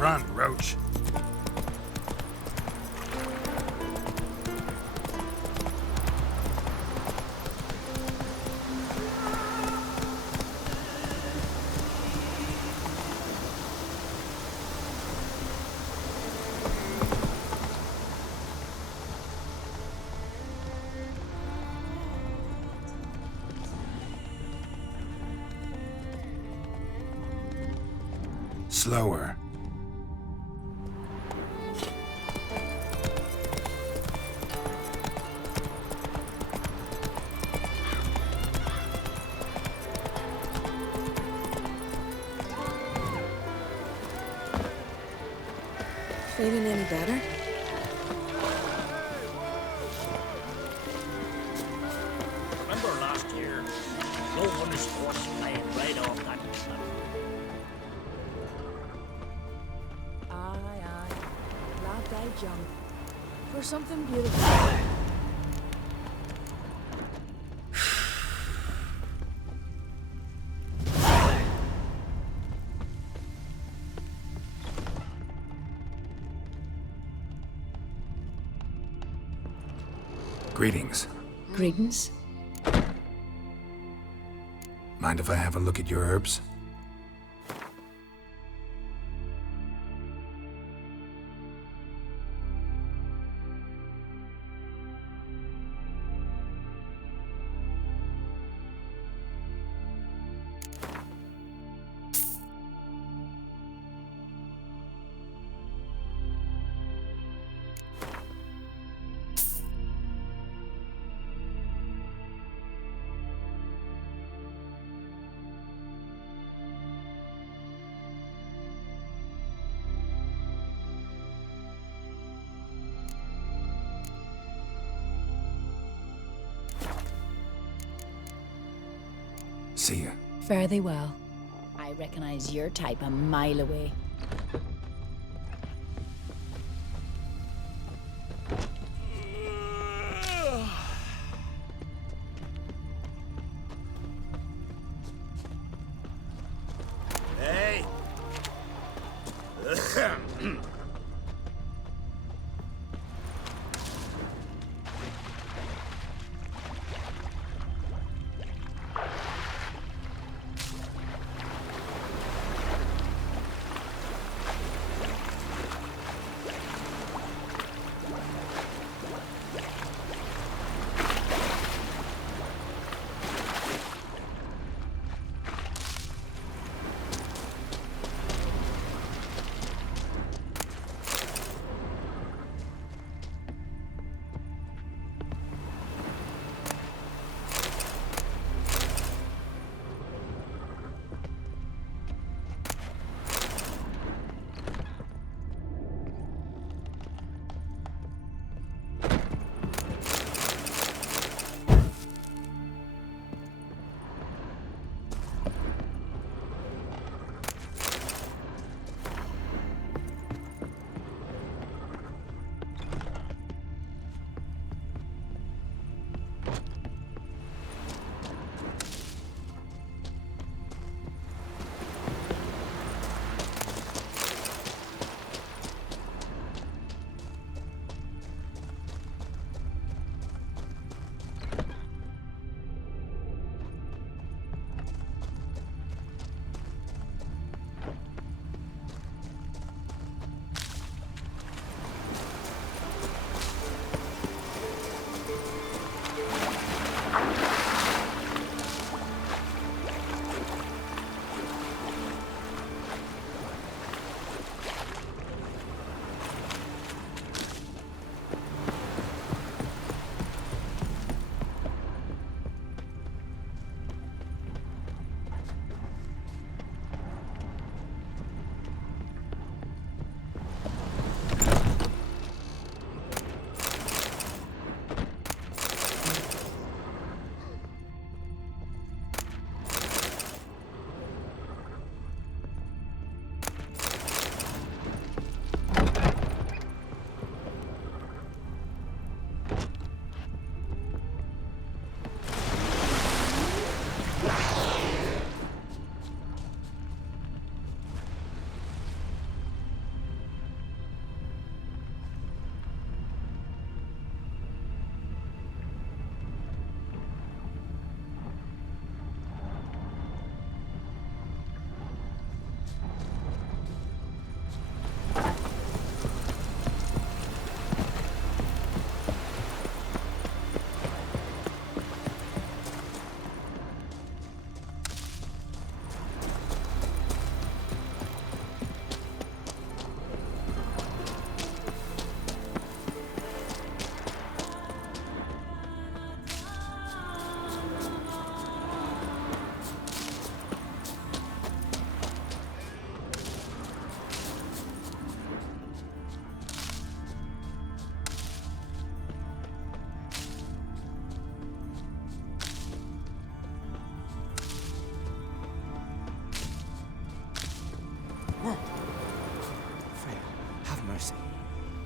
Run, Roach. Slower. Feeling any better? Remember last year? No wonder sports playing right off that. Aye. Glad they jump. For something beautiful. Greetings. Greetings. Mind if I have a look at your herbs? See ya. Fare thee well. I recognize your type a mile away. Hey!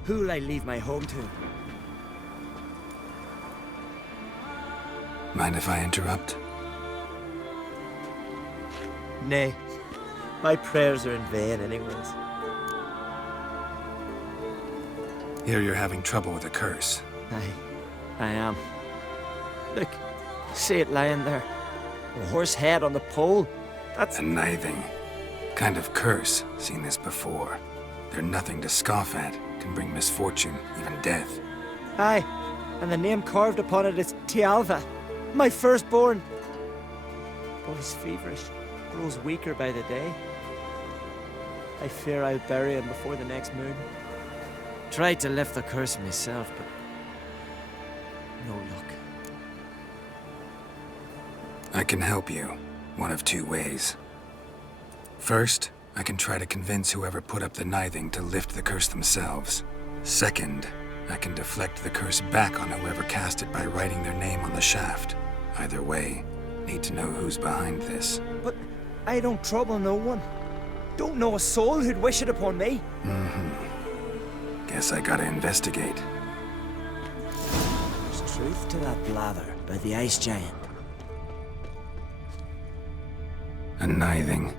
Who'll I leave my home to? Mind if I interrupt? Nay. My prayers are in vain anyways. Here you're having trouble with a curse. I am. Look, see it lying there. A horse head on the pole. That's a Nithing. Kind of curse. Seen this before. They're nothing to scoff at. Can bring misfortune, even death. Aye, and the name carved upon it is Tialva, my firstborn. Boy's feverish, grows weaker by the day. I fear I'll bury him before the next moon. Tried to lift the curse myself, but no luck. I can help you, one of two ways. First, I can try to convince whoever put up the Nithing to lift the curse themselves. Second, I can deflect the curse back on whoever cast it by writing their name on the shaft. Either way, need to know who's behind this. But I don't trouble no one. Don't know a soul who'd wish it upon me. Guess I gotta investigate. There's truth to that blather by the ice giant. A Nithing.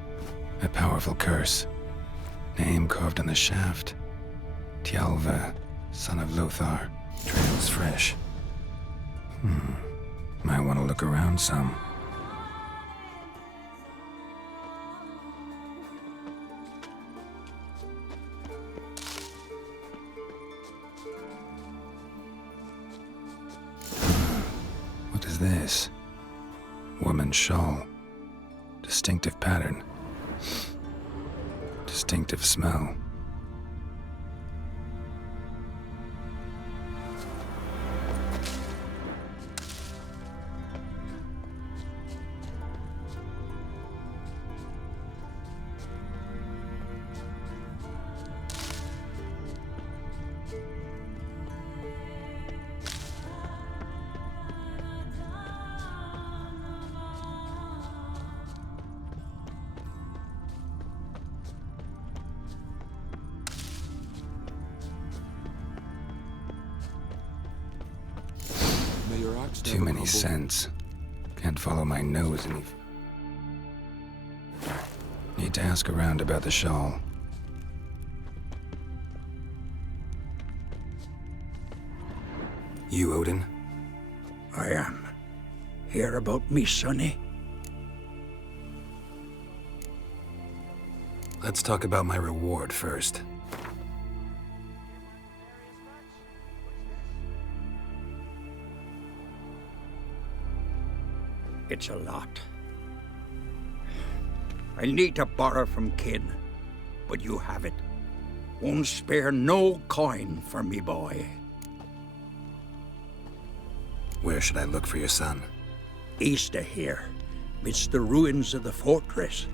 A powerful curse. Name carved on the shaft. Tialva, son of Lothar. Trails fresh. Might want to look around some. What is this? Woman's shawl. Distinctive pattern. Distinctive smell. Too many scents. Can't follow my nose any. Need to ask around about the shawl. You, Odin? I am. Hear about me, sonny? Let's talk about my reward first. It's a lot. I need to borrow from kin, but you have it. Won't spare no coin for me boy. Where should I look for your son? East of here, midst the ruins of the fortress.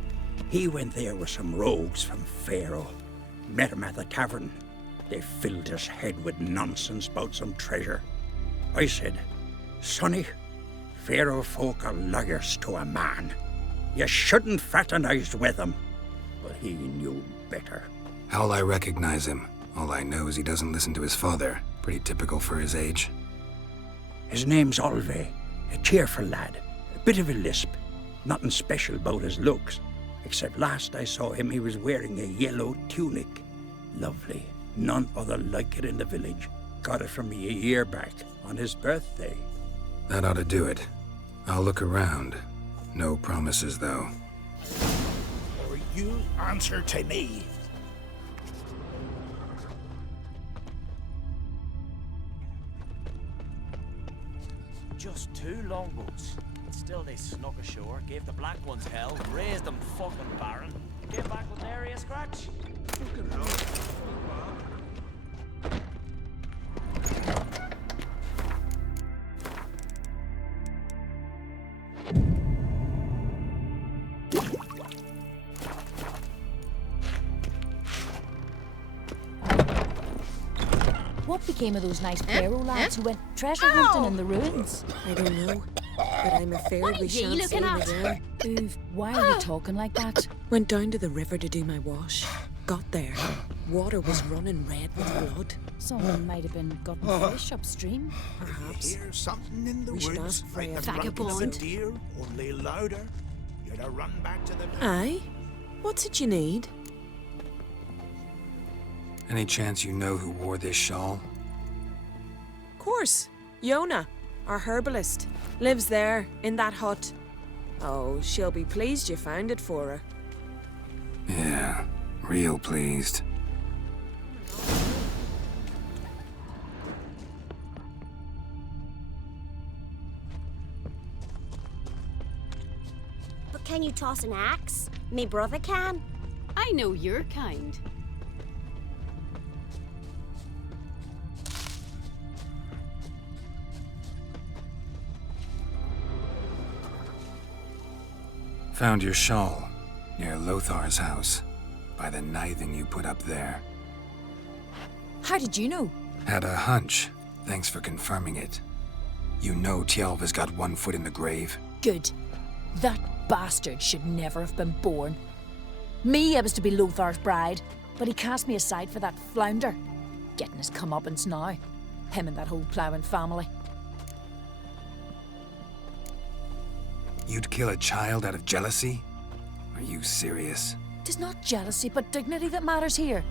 He went there with some rogues from Pharaoh. Met him at the tavern. They filled his head with nonsense about some treasure. I said, sonny, Pharaoh folk are liars to a man. You shouldn't fraternize with them. But he knew better. How'll I recognize him? All I know is he doesn't listen to his father. Pretty typical for his age. His name's Olve, a cheerful lad. A bit of a lisp. Nothing special about his looks. Except last I saw him, he was wearing a yellow tunic. Lovely. None other like it in the village. Got it from me a year back, on his birthday. That ought to do it. I'll look around. No promises, though. Or you answer to me. Just 2 longboats. Still they snuck ashore, gave the black ones hell, raised them fucking barren. Came back with nary a scratch. Fucking hell. What became of those nice Pharaoh lads who went treasure hunting in the ruins? I don't know, but I'm afraid we shan't see them again. Why are you talking like that? Went down to the river to do my wash. got there, water was running red with blood. Someone might have been gotten fish upstream. Perhaps. Hear something in the We should woods, ask for like a the grunting of a vagabond. deer, only louder. You'd have run back to the... Aye? What's it you need? Any chance you know who wore this shawl? Course. Yona, our herbalist, lives there, in that hut. Oh, she'll be pleased you found it for her. Yeah, real pleased. But can you toss an axe? Me brother can. I know your kind. Found your shawl near Lothar's house, by the Nithing you put up there. How did you know? Had a hunch. Thanks for confirming it. You know Tjalva's got one foot in the grave. Good. That bastard should never have been born. Me, I was to be Lothar's bride, but he cast me aside for that flounder. Getting his comeuppance now. Him and that whole ploughing family. You'd kill a child out of jealousy? Are you serious? Tis not jealousy, but dignity that matters here.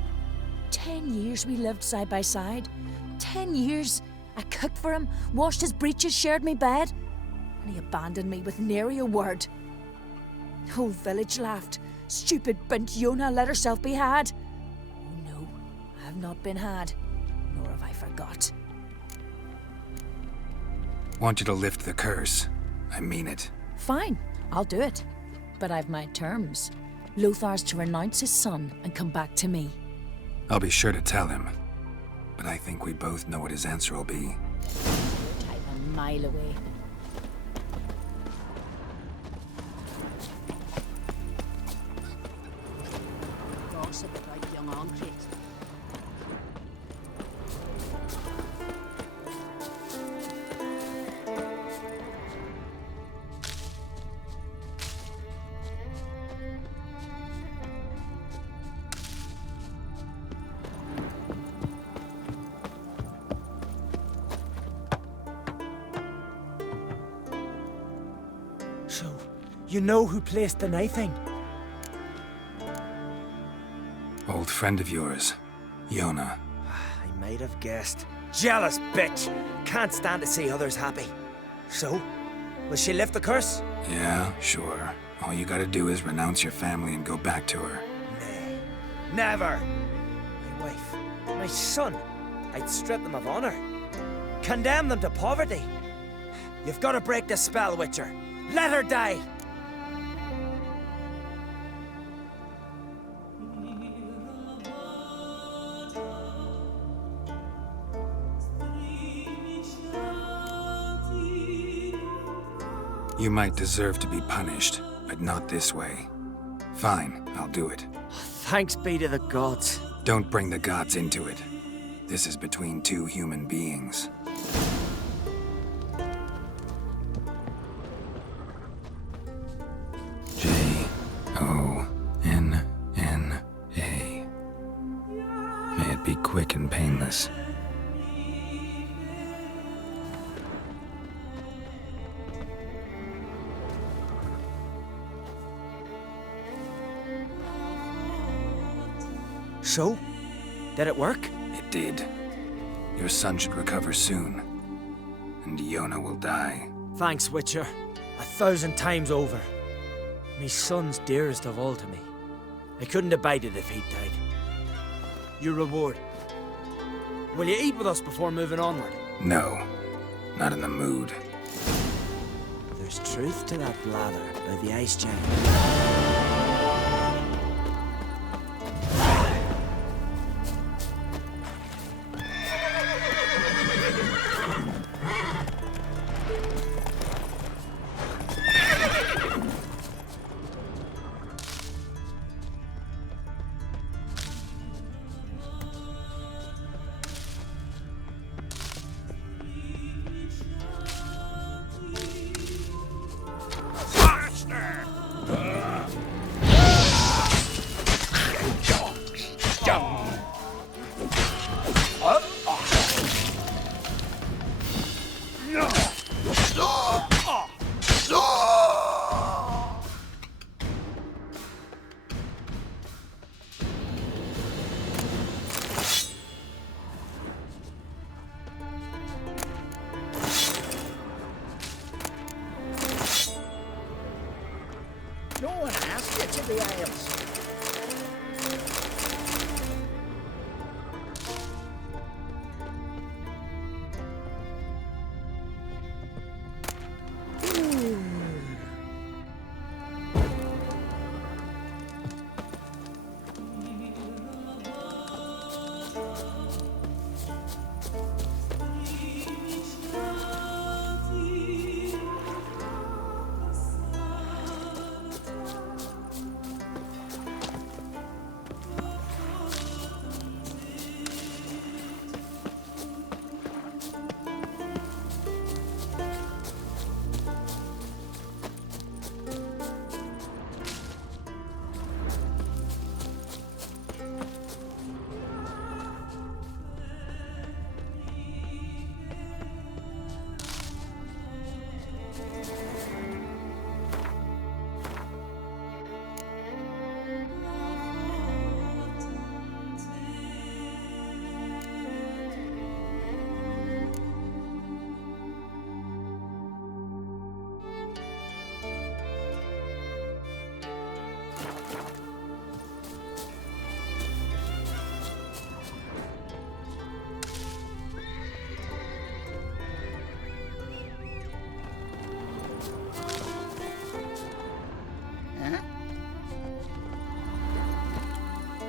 10 years we lived side by side. 10 years. I cooked for him, washed his breeches, shared me bed. And he abandoned me with nary a word. The whole village laughed. Stupid bint Yona let herself be had. Oh no, I have not been had. Nor have I forgot. Want you to lift the curse. I mean it. Fine, I'll do it. But I've my terms. Lothar's to renounce his son and come back to me. I'll be sure to tell him. But I think we both know what his answer will be. Type a mile away. Gossip about young Andrzej. So, you know who placed the Nithing? Old friend of yours, Yona. I might have guessed. Jealous bitch! Can't stand to see others happy. So, will she lift the curse? Yeah, sure. All you gotta do is renounce your family and go back to her. Nay, never! My wife, my son, I'd strip them of honor. Condemn them to poverty. You've got to break the spell, Witcher. Let her die! You might deserve to be punished, but not this way. Fine, I'll do it. Thanks be to the gods. Don't bring the gods into it. This is between two human beings. J-O-N-N-A. May it be quick and painless. So? Did it work? It did. Your son should recover soon. And Yona will die. Thanks, Witcher. 1,000 times over. Me son's dearest of all to me. I couldn't abide it if he'd died. Your reward. Will you eat with us before moving onward? No, not in the mood. There's truth to that blather by the ice giant.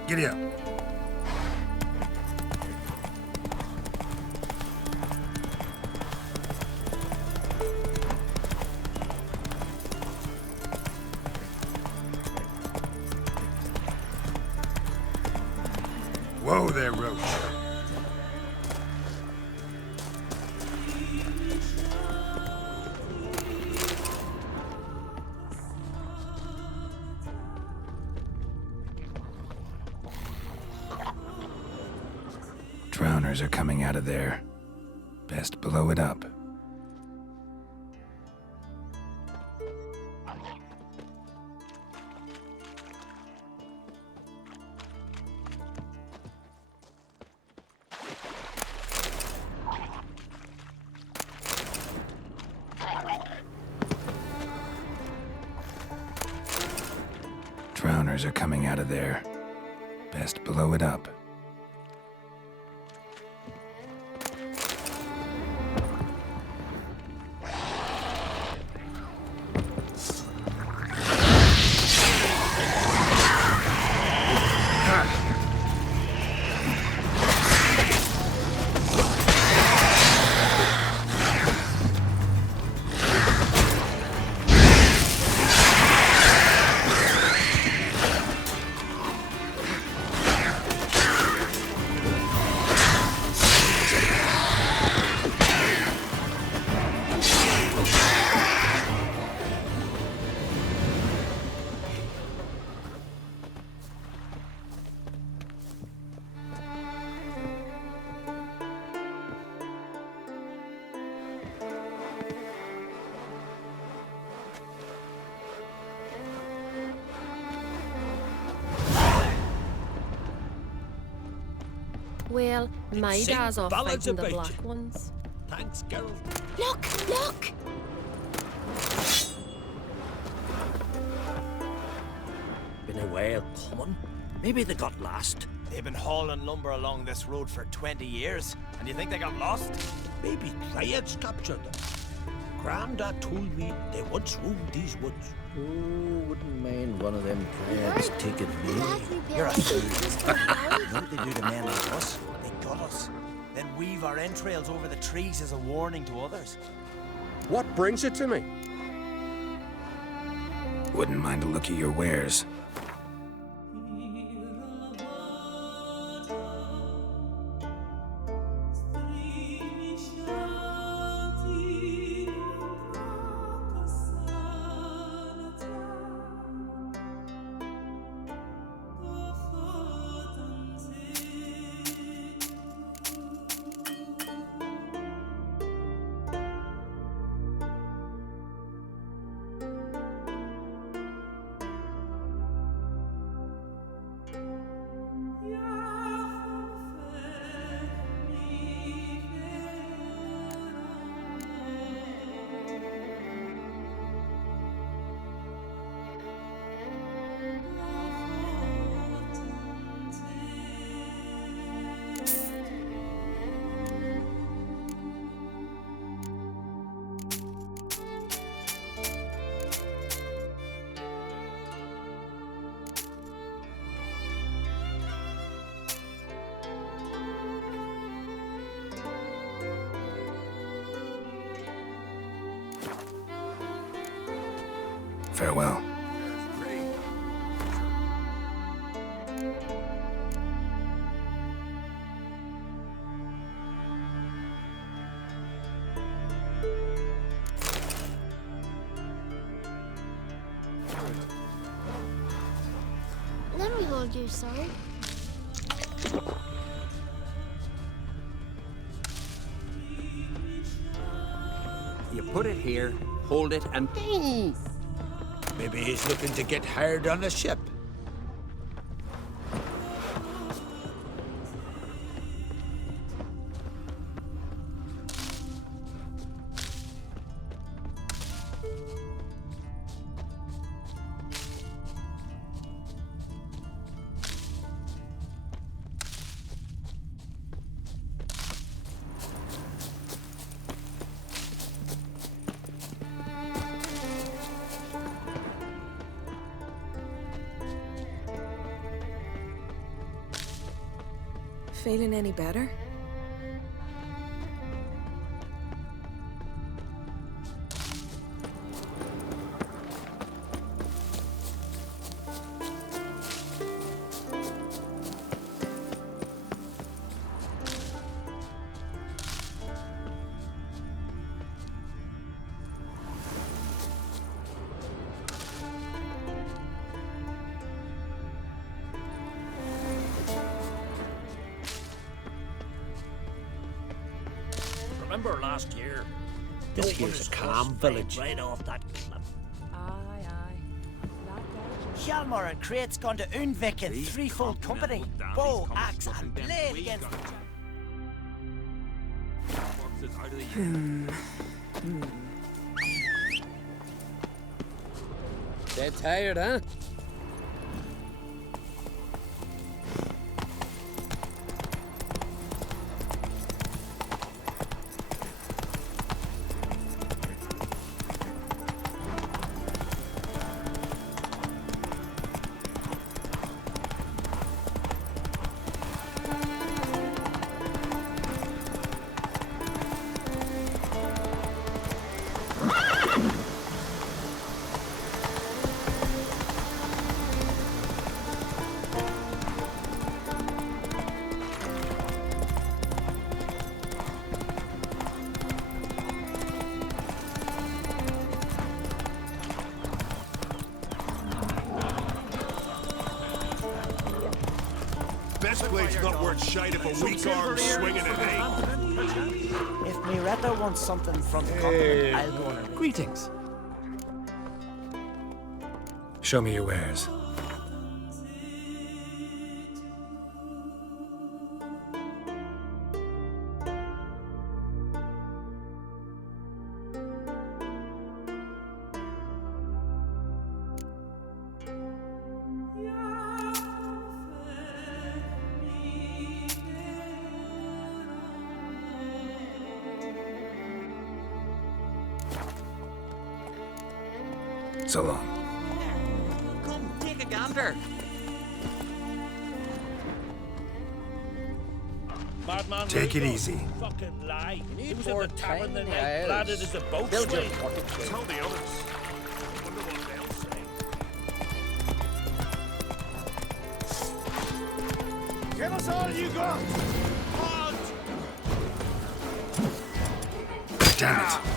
Giddy up. Whoa there, Roach. Drowners are coming out of there. Best blow it up. Drowners are coming out of there. Best blow it up. Well, my Sing dad's off ballads fighting the about black you. ones. Thanks, Geralt. Look! Look! Been a whale coming. Maybe they got lost. They've been hauling lumber along this road for 20 years, and you think they got lost? Maybe Dryads captured them. Grandad told me they once roamed these woods. Oh, wouldn't mind one of them Dryads taking me. You're a fool. You know what they do to men like us? They gut us, then weave our entrails over the trees as a warning to others. What brings it to me? Wouldn't mind a look at your wares. Farewell. Let me hold you, sir. You put it here, hold it, and... Maybe he's looking to get hired on a ship. Feeling any better? Remember last year? This here's a calm village. Right off that cliff. Aye, aye. Hjalmar and Crate's gone to Unvik in threefold company. Bow, axe, and blade against Dead tired, huh? This blade's not worth shite if a weak arm's swinging it, eh? If Miretta wants something from the continent, I'll go on her. Greetings. Show me your wares. So long. Come, take a gander. Madman Take it Rico. easy. Fucking lie. He was more at the tavern the tiny night, owls. bladdered as a boat Build your swing. fucking thing. Tell the others. Wonder what they'll say. Give us all you got! Damn it.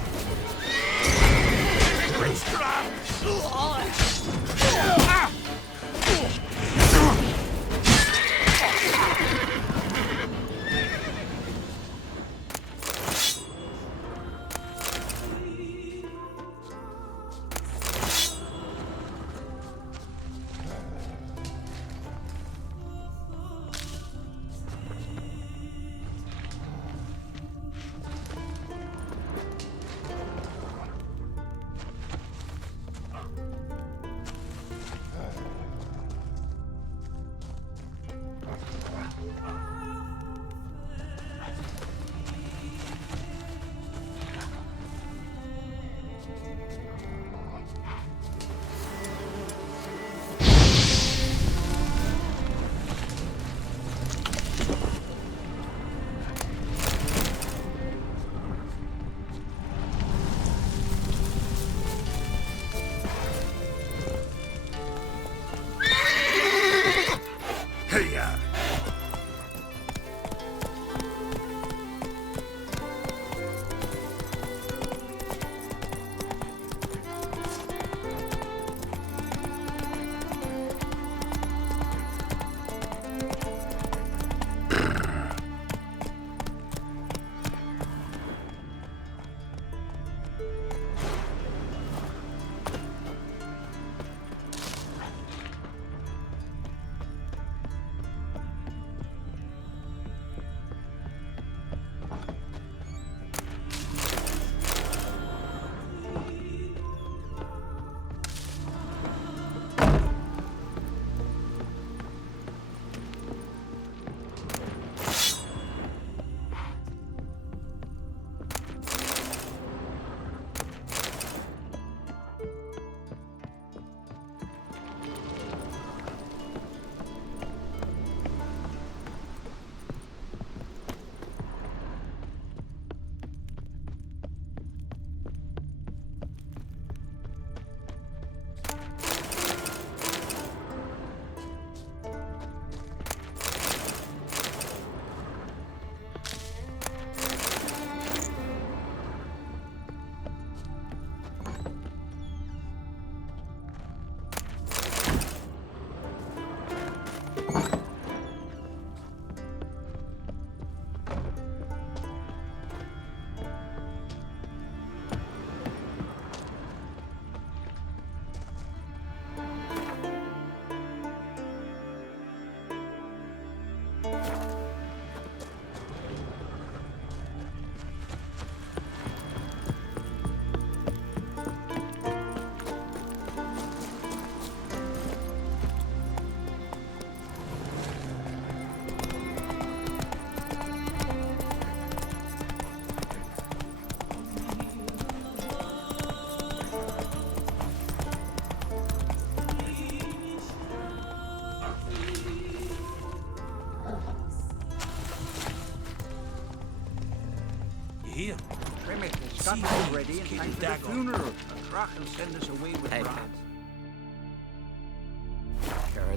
here. Trim it, it's got to be ready in time for the funeral. A crack and send us away with Hey. Brad.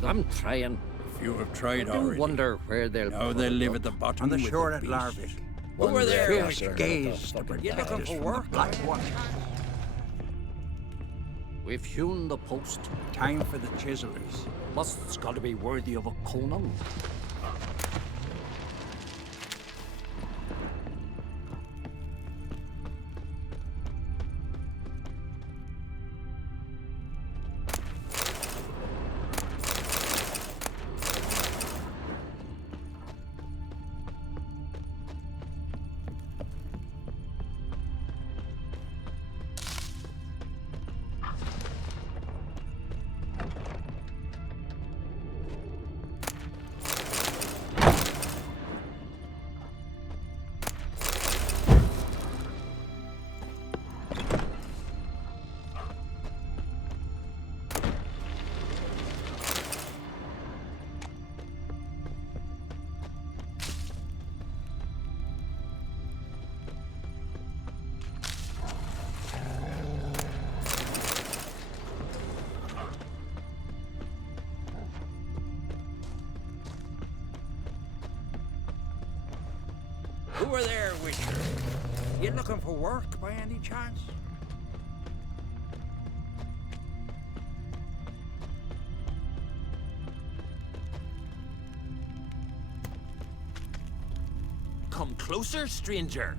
I'm trying. If you have tried I already. wonder where they'll. Now they live at the bottom On the with shore at beasts. Larvik. Over there, Fierce Witcher. gaze, the You looking protectors for from work? the Black One. We've hewn the post. Time for the chiselers. Must's got to be worthy of a Conan. Who are there, Witcher? You looking for work by any chance? Come closer, stranger.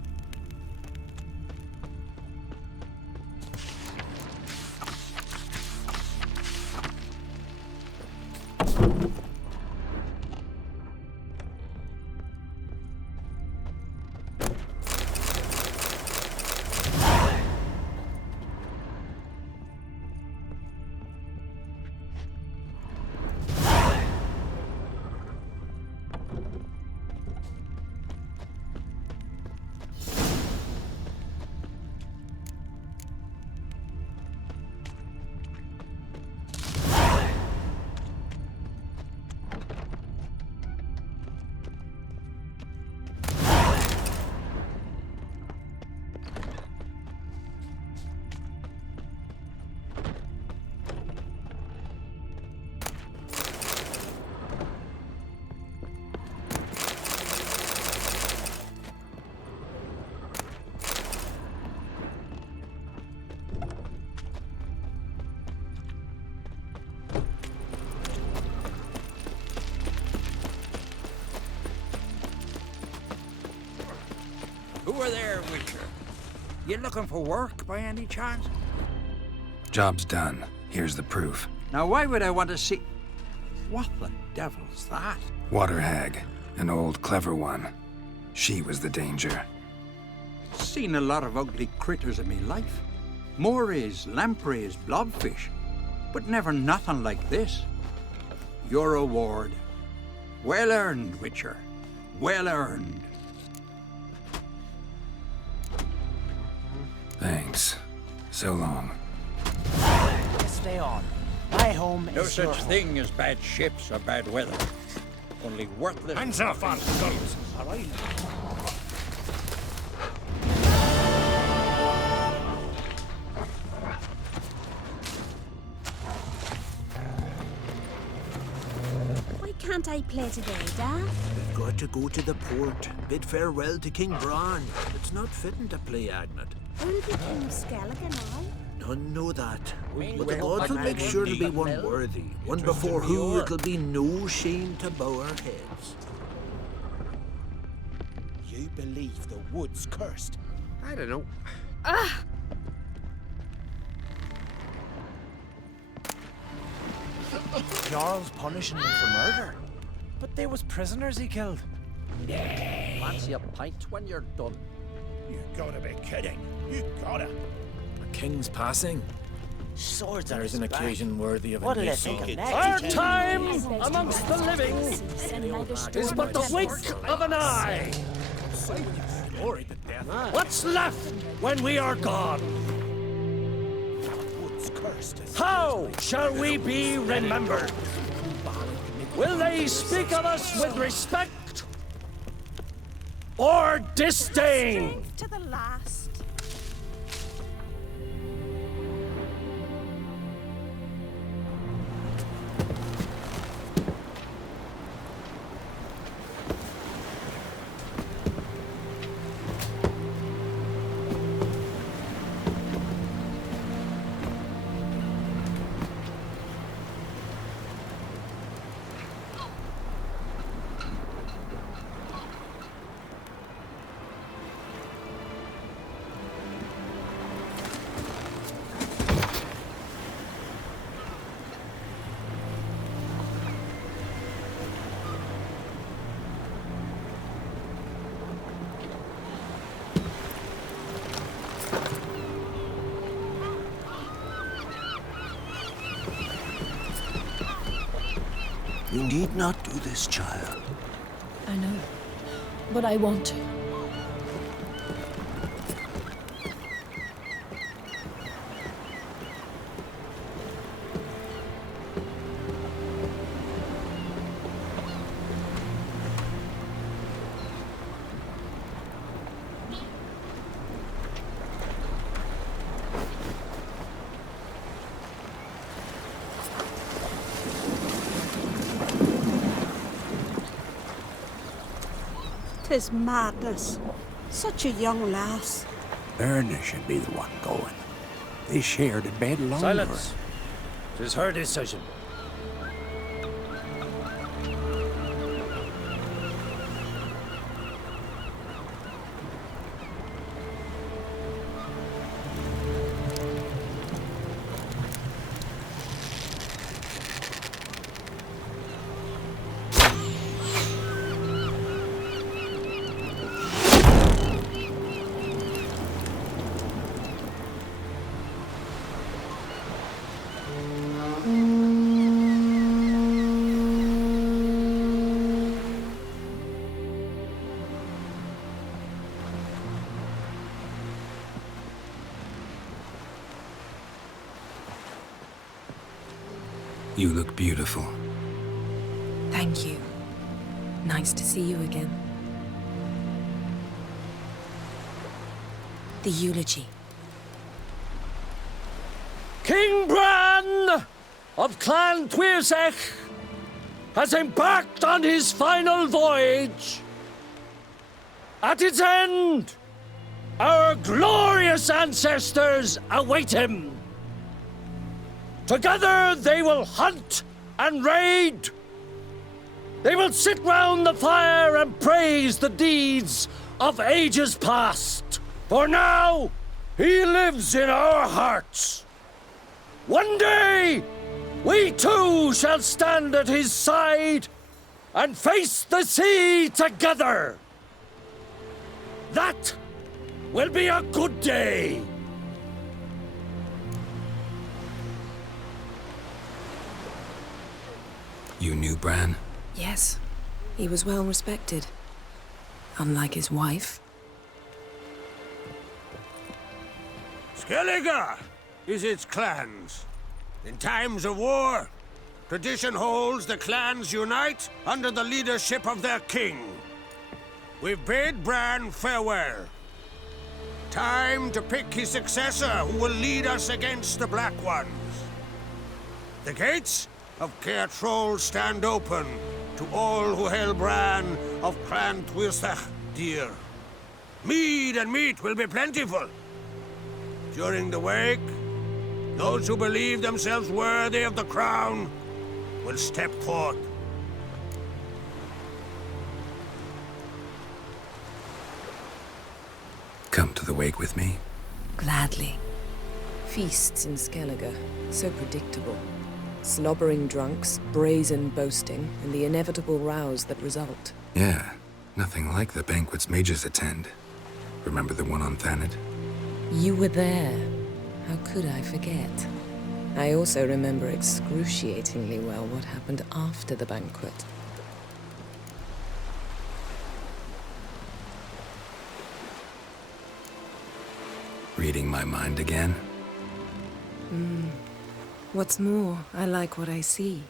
Who are there, Witcher? You looking for work by any chance? Job's done. Here's the proof. Now, why would I want to see... What the devil's that? Water hag. An old, clever one. She was the danger. Seen a lot of ugly critters in me life. Morays, lampreys, blobfish. But never nothing like this. Your reward. Well earned, Witcher. Well earned. Thanks. So long. Stay on. My home No is your such home. thing as bad ships or bad weather. Only worthless... Hands off on guns. All right. Why can't I play today, Dad? We've got to go to the port, bid farewell to King Bran. It's not fitting to play Agnet. Who'll be King Skellige now? None know that. But the gods will make sure to be one worthy. One before who it'll be no shame to bow our heads. You believe the wood's cursed? I don't know. Jarl's punishing him for murder. But they was prisoners he killed. Fancy a pint when you're done. You gotta be kidding. You gotta. A king's passing. Swords on There's his an back. occasion worthy of a What'll new they think song. of that? Our time amongst the living is but the wink of an eye. Glory to death. What's left when we are gone? Wood's cursed. How shall we be remembered? Will they speak of us with respect or disdain. To the last. You need not do this, child. I know, but I want to. Tis madness. Such a young lass. Erna should be the one going. They shared a bed longer. Silence. 'Tis her decision. You look beautiful. Thank you. Nice to see you again. The eulogy. King Bran of Clan Tuirsech has embarked on his final voyage. At its end, our glorious ancestors await him. Together they will hunt and raid. They will sit round the fire and praise the deeds of ages past. For now, he lives in our hearts. One day, we too shall stand at his side and face the sea together. That will be a good day. You knew Bran? Yes, he was well respected. Unlike his wife. Skellige is its clans. In times of war, tradition holds the clans unite under the leadership of their king. We've bid Bran farewell. Time to pick his successor who will lead us against the Black Ones. The gates of Caer Troll stand open to all who held Bran of Clan Tuirsech dear. Mead and meat will be plentiful. During the wake, those who believe themselves worthy of the crown will step forth. Come to the wake with me? Gladly. Feasts in Skellige, so predictable. Slobbering drunks, brazen boasting, and the inevitable rows that result. Yeah, nothing like the banquets mages attend. Remember the one on Thanedd? You were there. How could I forget? I also remember excruciatingly well what happened after the banquet. Reading my mind again? What's more, I like what I see.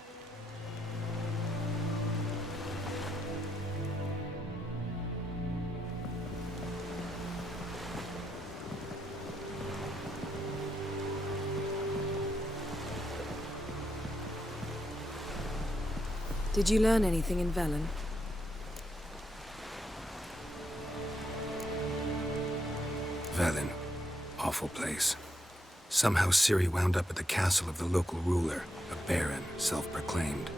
Did you learn anything in Velen? Velen. Awful place. Somehow Ciri wound up at the castle of the local ruler, a baron, self-proclaimed.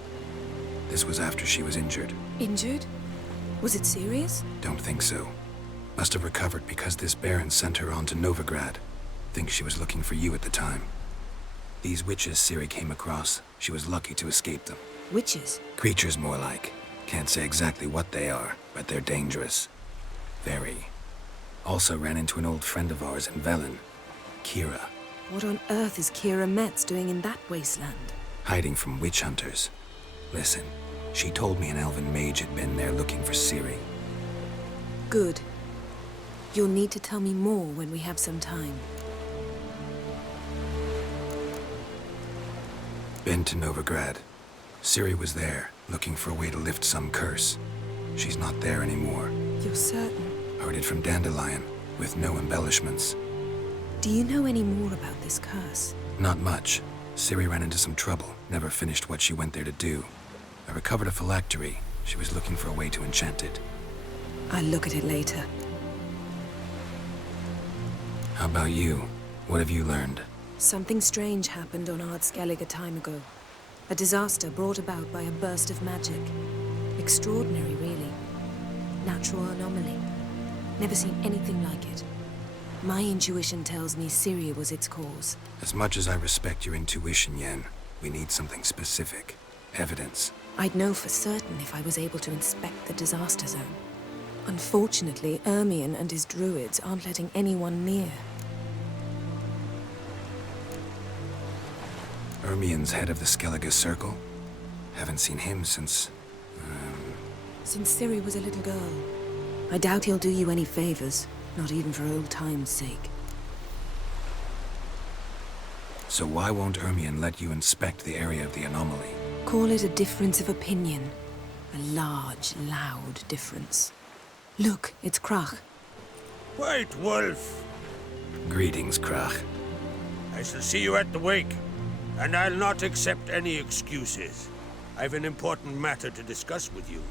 This was after she was injured. Injured? Was it serious? Don't think so. Must have recovered because this baron sent her on to Novigrad. Think she was looking for you at the time. These witches Ciri came across, she was lucky to escape them. Witches? Creatures, more like. Can't say exactly what they are, but they're dangerous. Very. Also ran into an old friend of ours in Velen, Kira. What on earth is Kira Metz doing in that wasteland? Hiding from witch hunters. Listen, she told me an elven mage had been there looking for Ciri. Good. You'll need to tell me more when we have some time. Been to Novigrad. Ciri was there, looking for a way to lift some curse. She's not there anymore. You're certain? Heard it from Dandelion, with no embellishments. Do you know any more about this curse? Not much. Ciri ran into some trouble, never finished what she went there to do. I recovered a phylactery. She was looking for a way to enchant it. I'll look at it later. How about you? What have you learned? Something strange happened on Skellige a time ago. A disaster brought about by a burst of magic. Extraordinary, really. Natural anomaly. Never seen anything like it. My intuition tells me Ciri was its cause. As much as I respect your intuition, Yen, we need something specific. Evidence. I'd know for certain if I was able to inspect the disaster zone. Unfortunately, Ermion and his druids aren't letting anyone near. Ermion's head of the Skellige Circle? Haven't seen him since... Since Ciri was a little girl. I doubt he'll do you any favors, not even for old time's sake. So why won't Ermion let you inspect the area of the anomaly? Call it a difference of opinion. A large, loud difference. Look, it's Krach. White Wolf! Greetings, Krach. I shall see you at the wake, and I'll not accept any excuses. I've an important matter to discuss with you.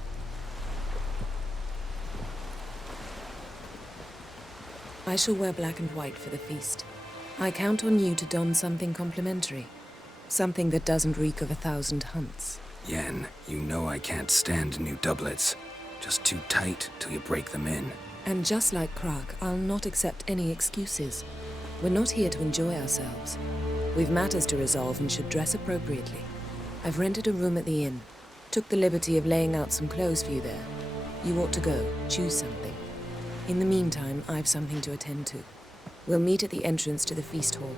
I shall wear black and white for the feast. I count on you to don something complimentary. Something that doesn't reek of 1,000 hunts. Yen, you know I can't stand new doublets. Just too tight till you break them in. And just like Krach, I'll not accept any excuses. We're not here to enjoy ourselves. We've matters to resolve and should dress appropriately. I've rented a room at the inn. Took the liberty of laying out some clothes for you there. You ought to go. Choose something. In the meantime, I've something to attend to. We'll meet at the entrance to the feast hall.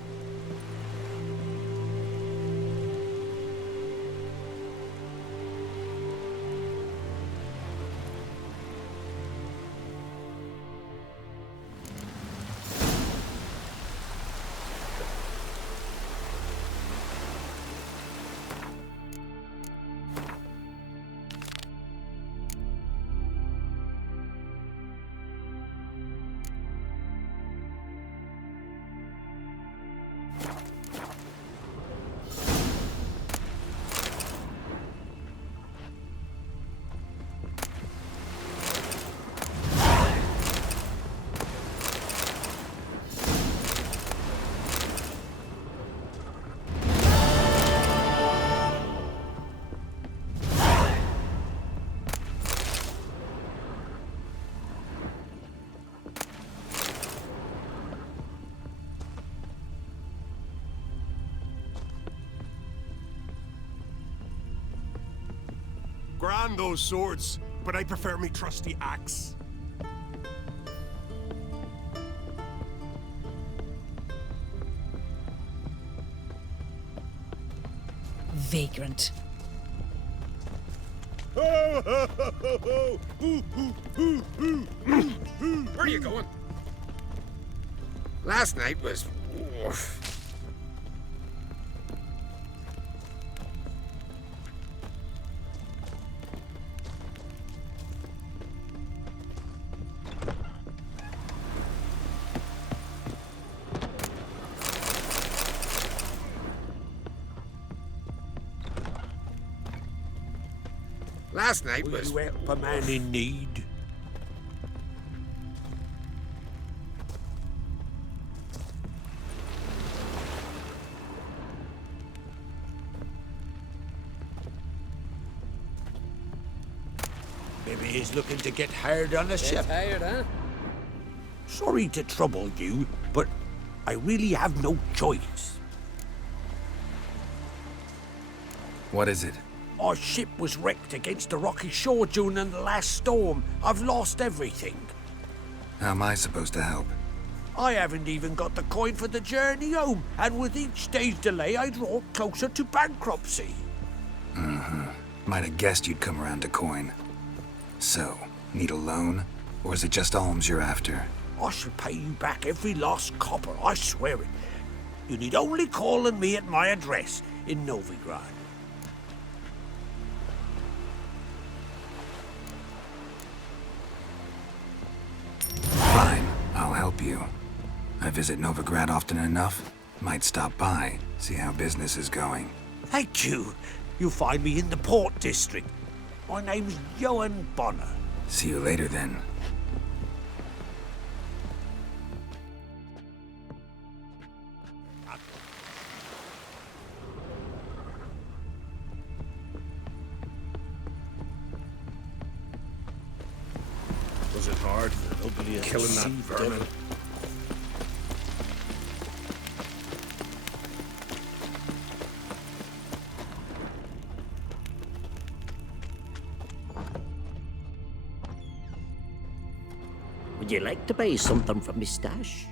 Grand those swords, but I prefer me trusty axe. Vagrant. Where are you going? Last night was... Last night Will was... you help a man in need? Maybe he's looking to get hired on a ship. Hired, huh? Sorry to trouble you, but I really have no choice. What is it? Our ship was wrecked against the rocky shore during the last storm. I've lost everything. How am I supposed to help? I haven't even got the coin for the journey home, and with each day's delay, I draw closer to bankruptcy. Might have guessed you'd come around to coin. So, need a loan? Or is it just alms you're after? I shall pay you back every last copper, I swear it. You need only call on me at my address in Novigrad. Fine, I'll help you. I visit Novigrad often enough. Might stop by, see how business is going. Thank you. You'll find me in the Port District. My name's Johan Bonner. See you later then. Was it hard? Killing that vermin? Would you like to buy something from me stash?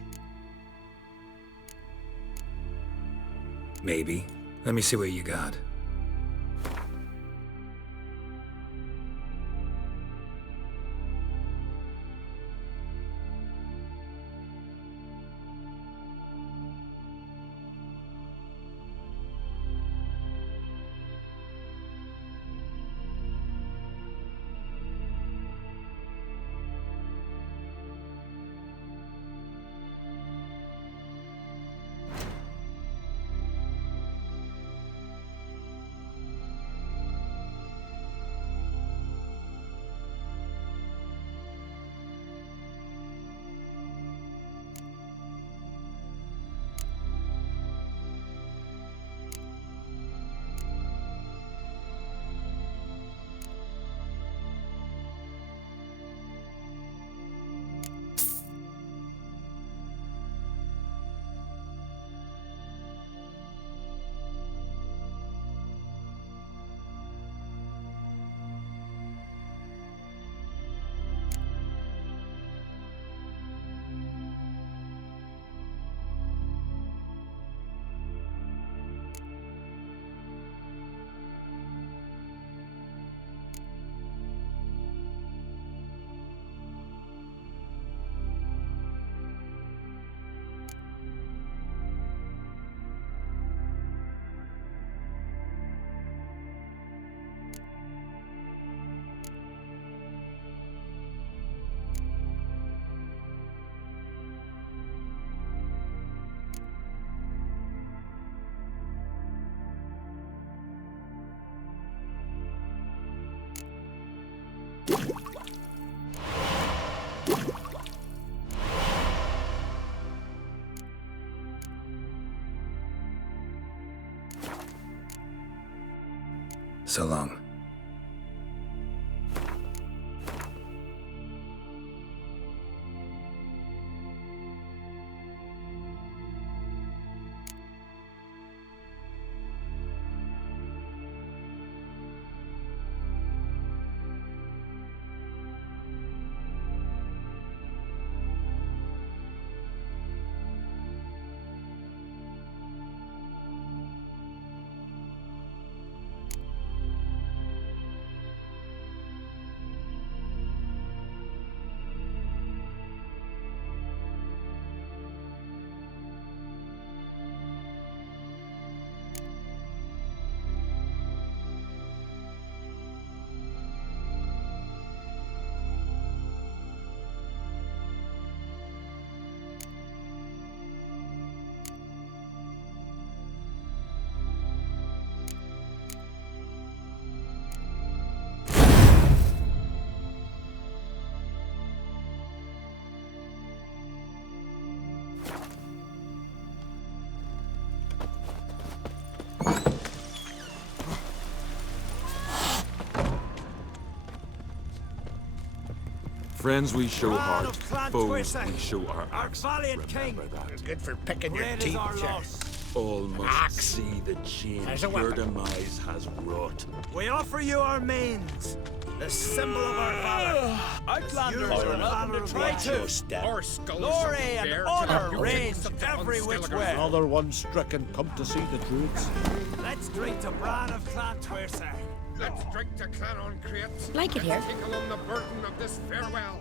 Maybe. Let me see what you got. So long. Friends we show heart, foes we show our axe. Valiant king. Good for picking your Red is teeth, our sir. loss. All must see the change There's a your weapon. demise has wrought. We offer you our mains, the symbol of our valor. Outlanders are welcome to try too. Our skulls Glory are and bare honor to reign the every which Skellige. way. Another one stricken, come to see the druids. Let's drink to Bran of Clan Twersa. Let's drink to Clairmont, Creates. Like it here. Let's take along the burden of this farewell.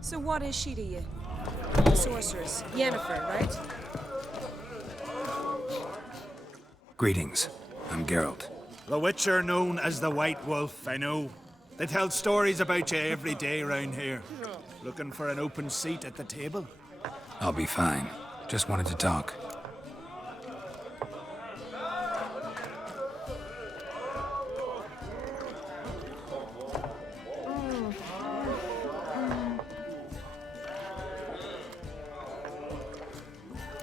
So what is she to you? The sorceress. Yennefer, right? Greetings. I'm Geralt. The Witcher known as the White Wolf, I know. They tell stories about you every day round here. Looking for an open seat at the table? I'll be fine. Just wanted to talk.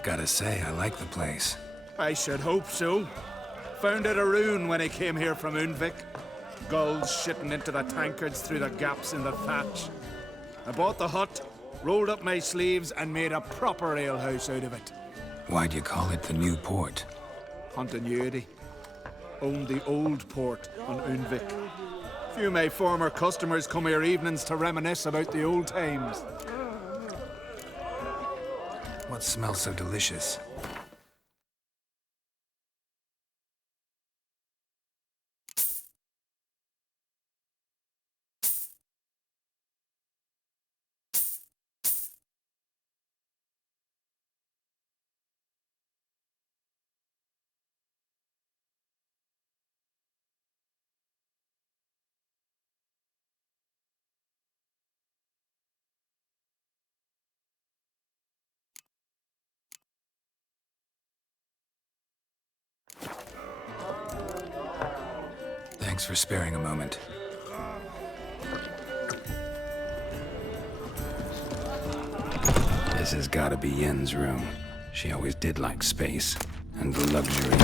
Gotta say, I like the place. I should hope so. Found it a ruin when I came here from Unvik. Gulls shitting into the tankards through the gaps in the thatch. I bought the hut, rolled up my sleeves, and made a proper alehouse out of it. Why'd you call it the New Port? Continuity. Owned the old port on Unvik. Few of my former customers come here evenings to reminisce about the old times. What smells so delicious? Thanks for sparing a moment. This has gotta be Yen's room. She always did like space and luxury.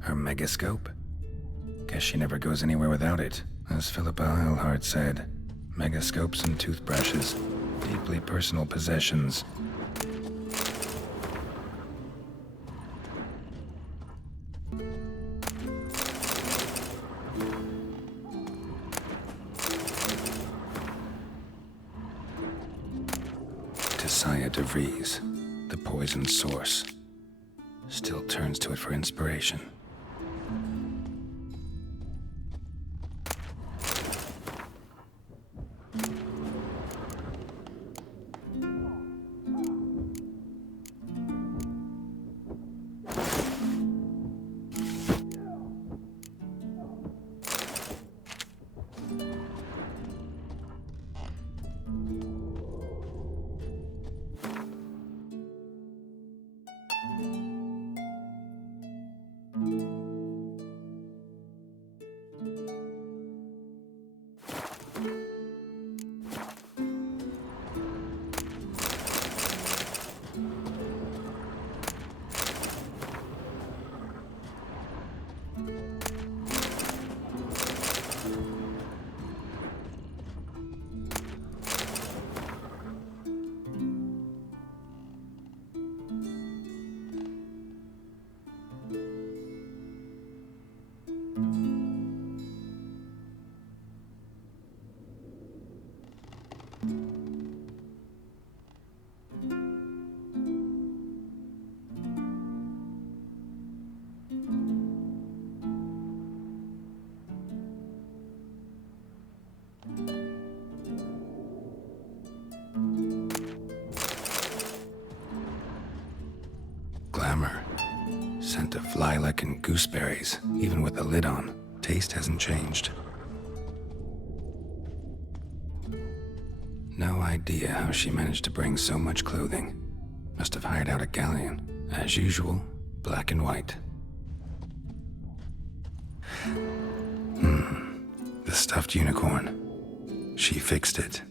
Her megascope? Guess she never goes anywhere without it. As Philippa Eilhart said, megascopes and toothbrushes, deeply personal possessions. Tisaya de Vries, the poisoned source, still turns to it for inspiration. Glamour. Scent of lilac and gooseberries, even with the lid on. Taste hasn't changed. No idea how she managed to bring so much clothing. Must have hired out a galleon. As usual, black and white. The stuffed unicorn. She fixed it.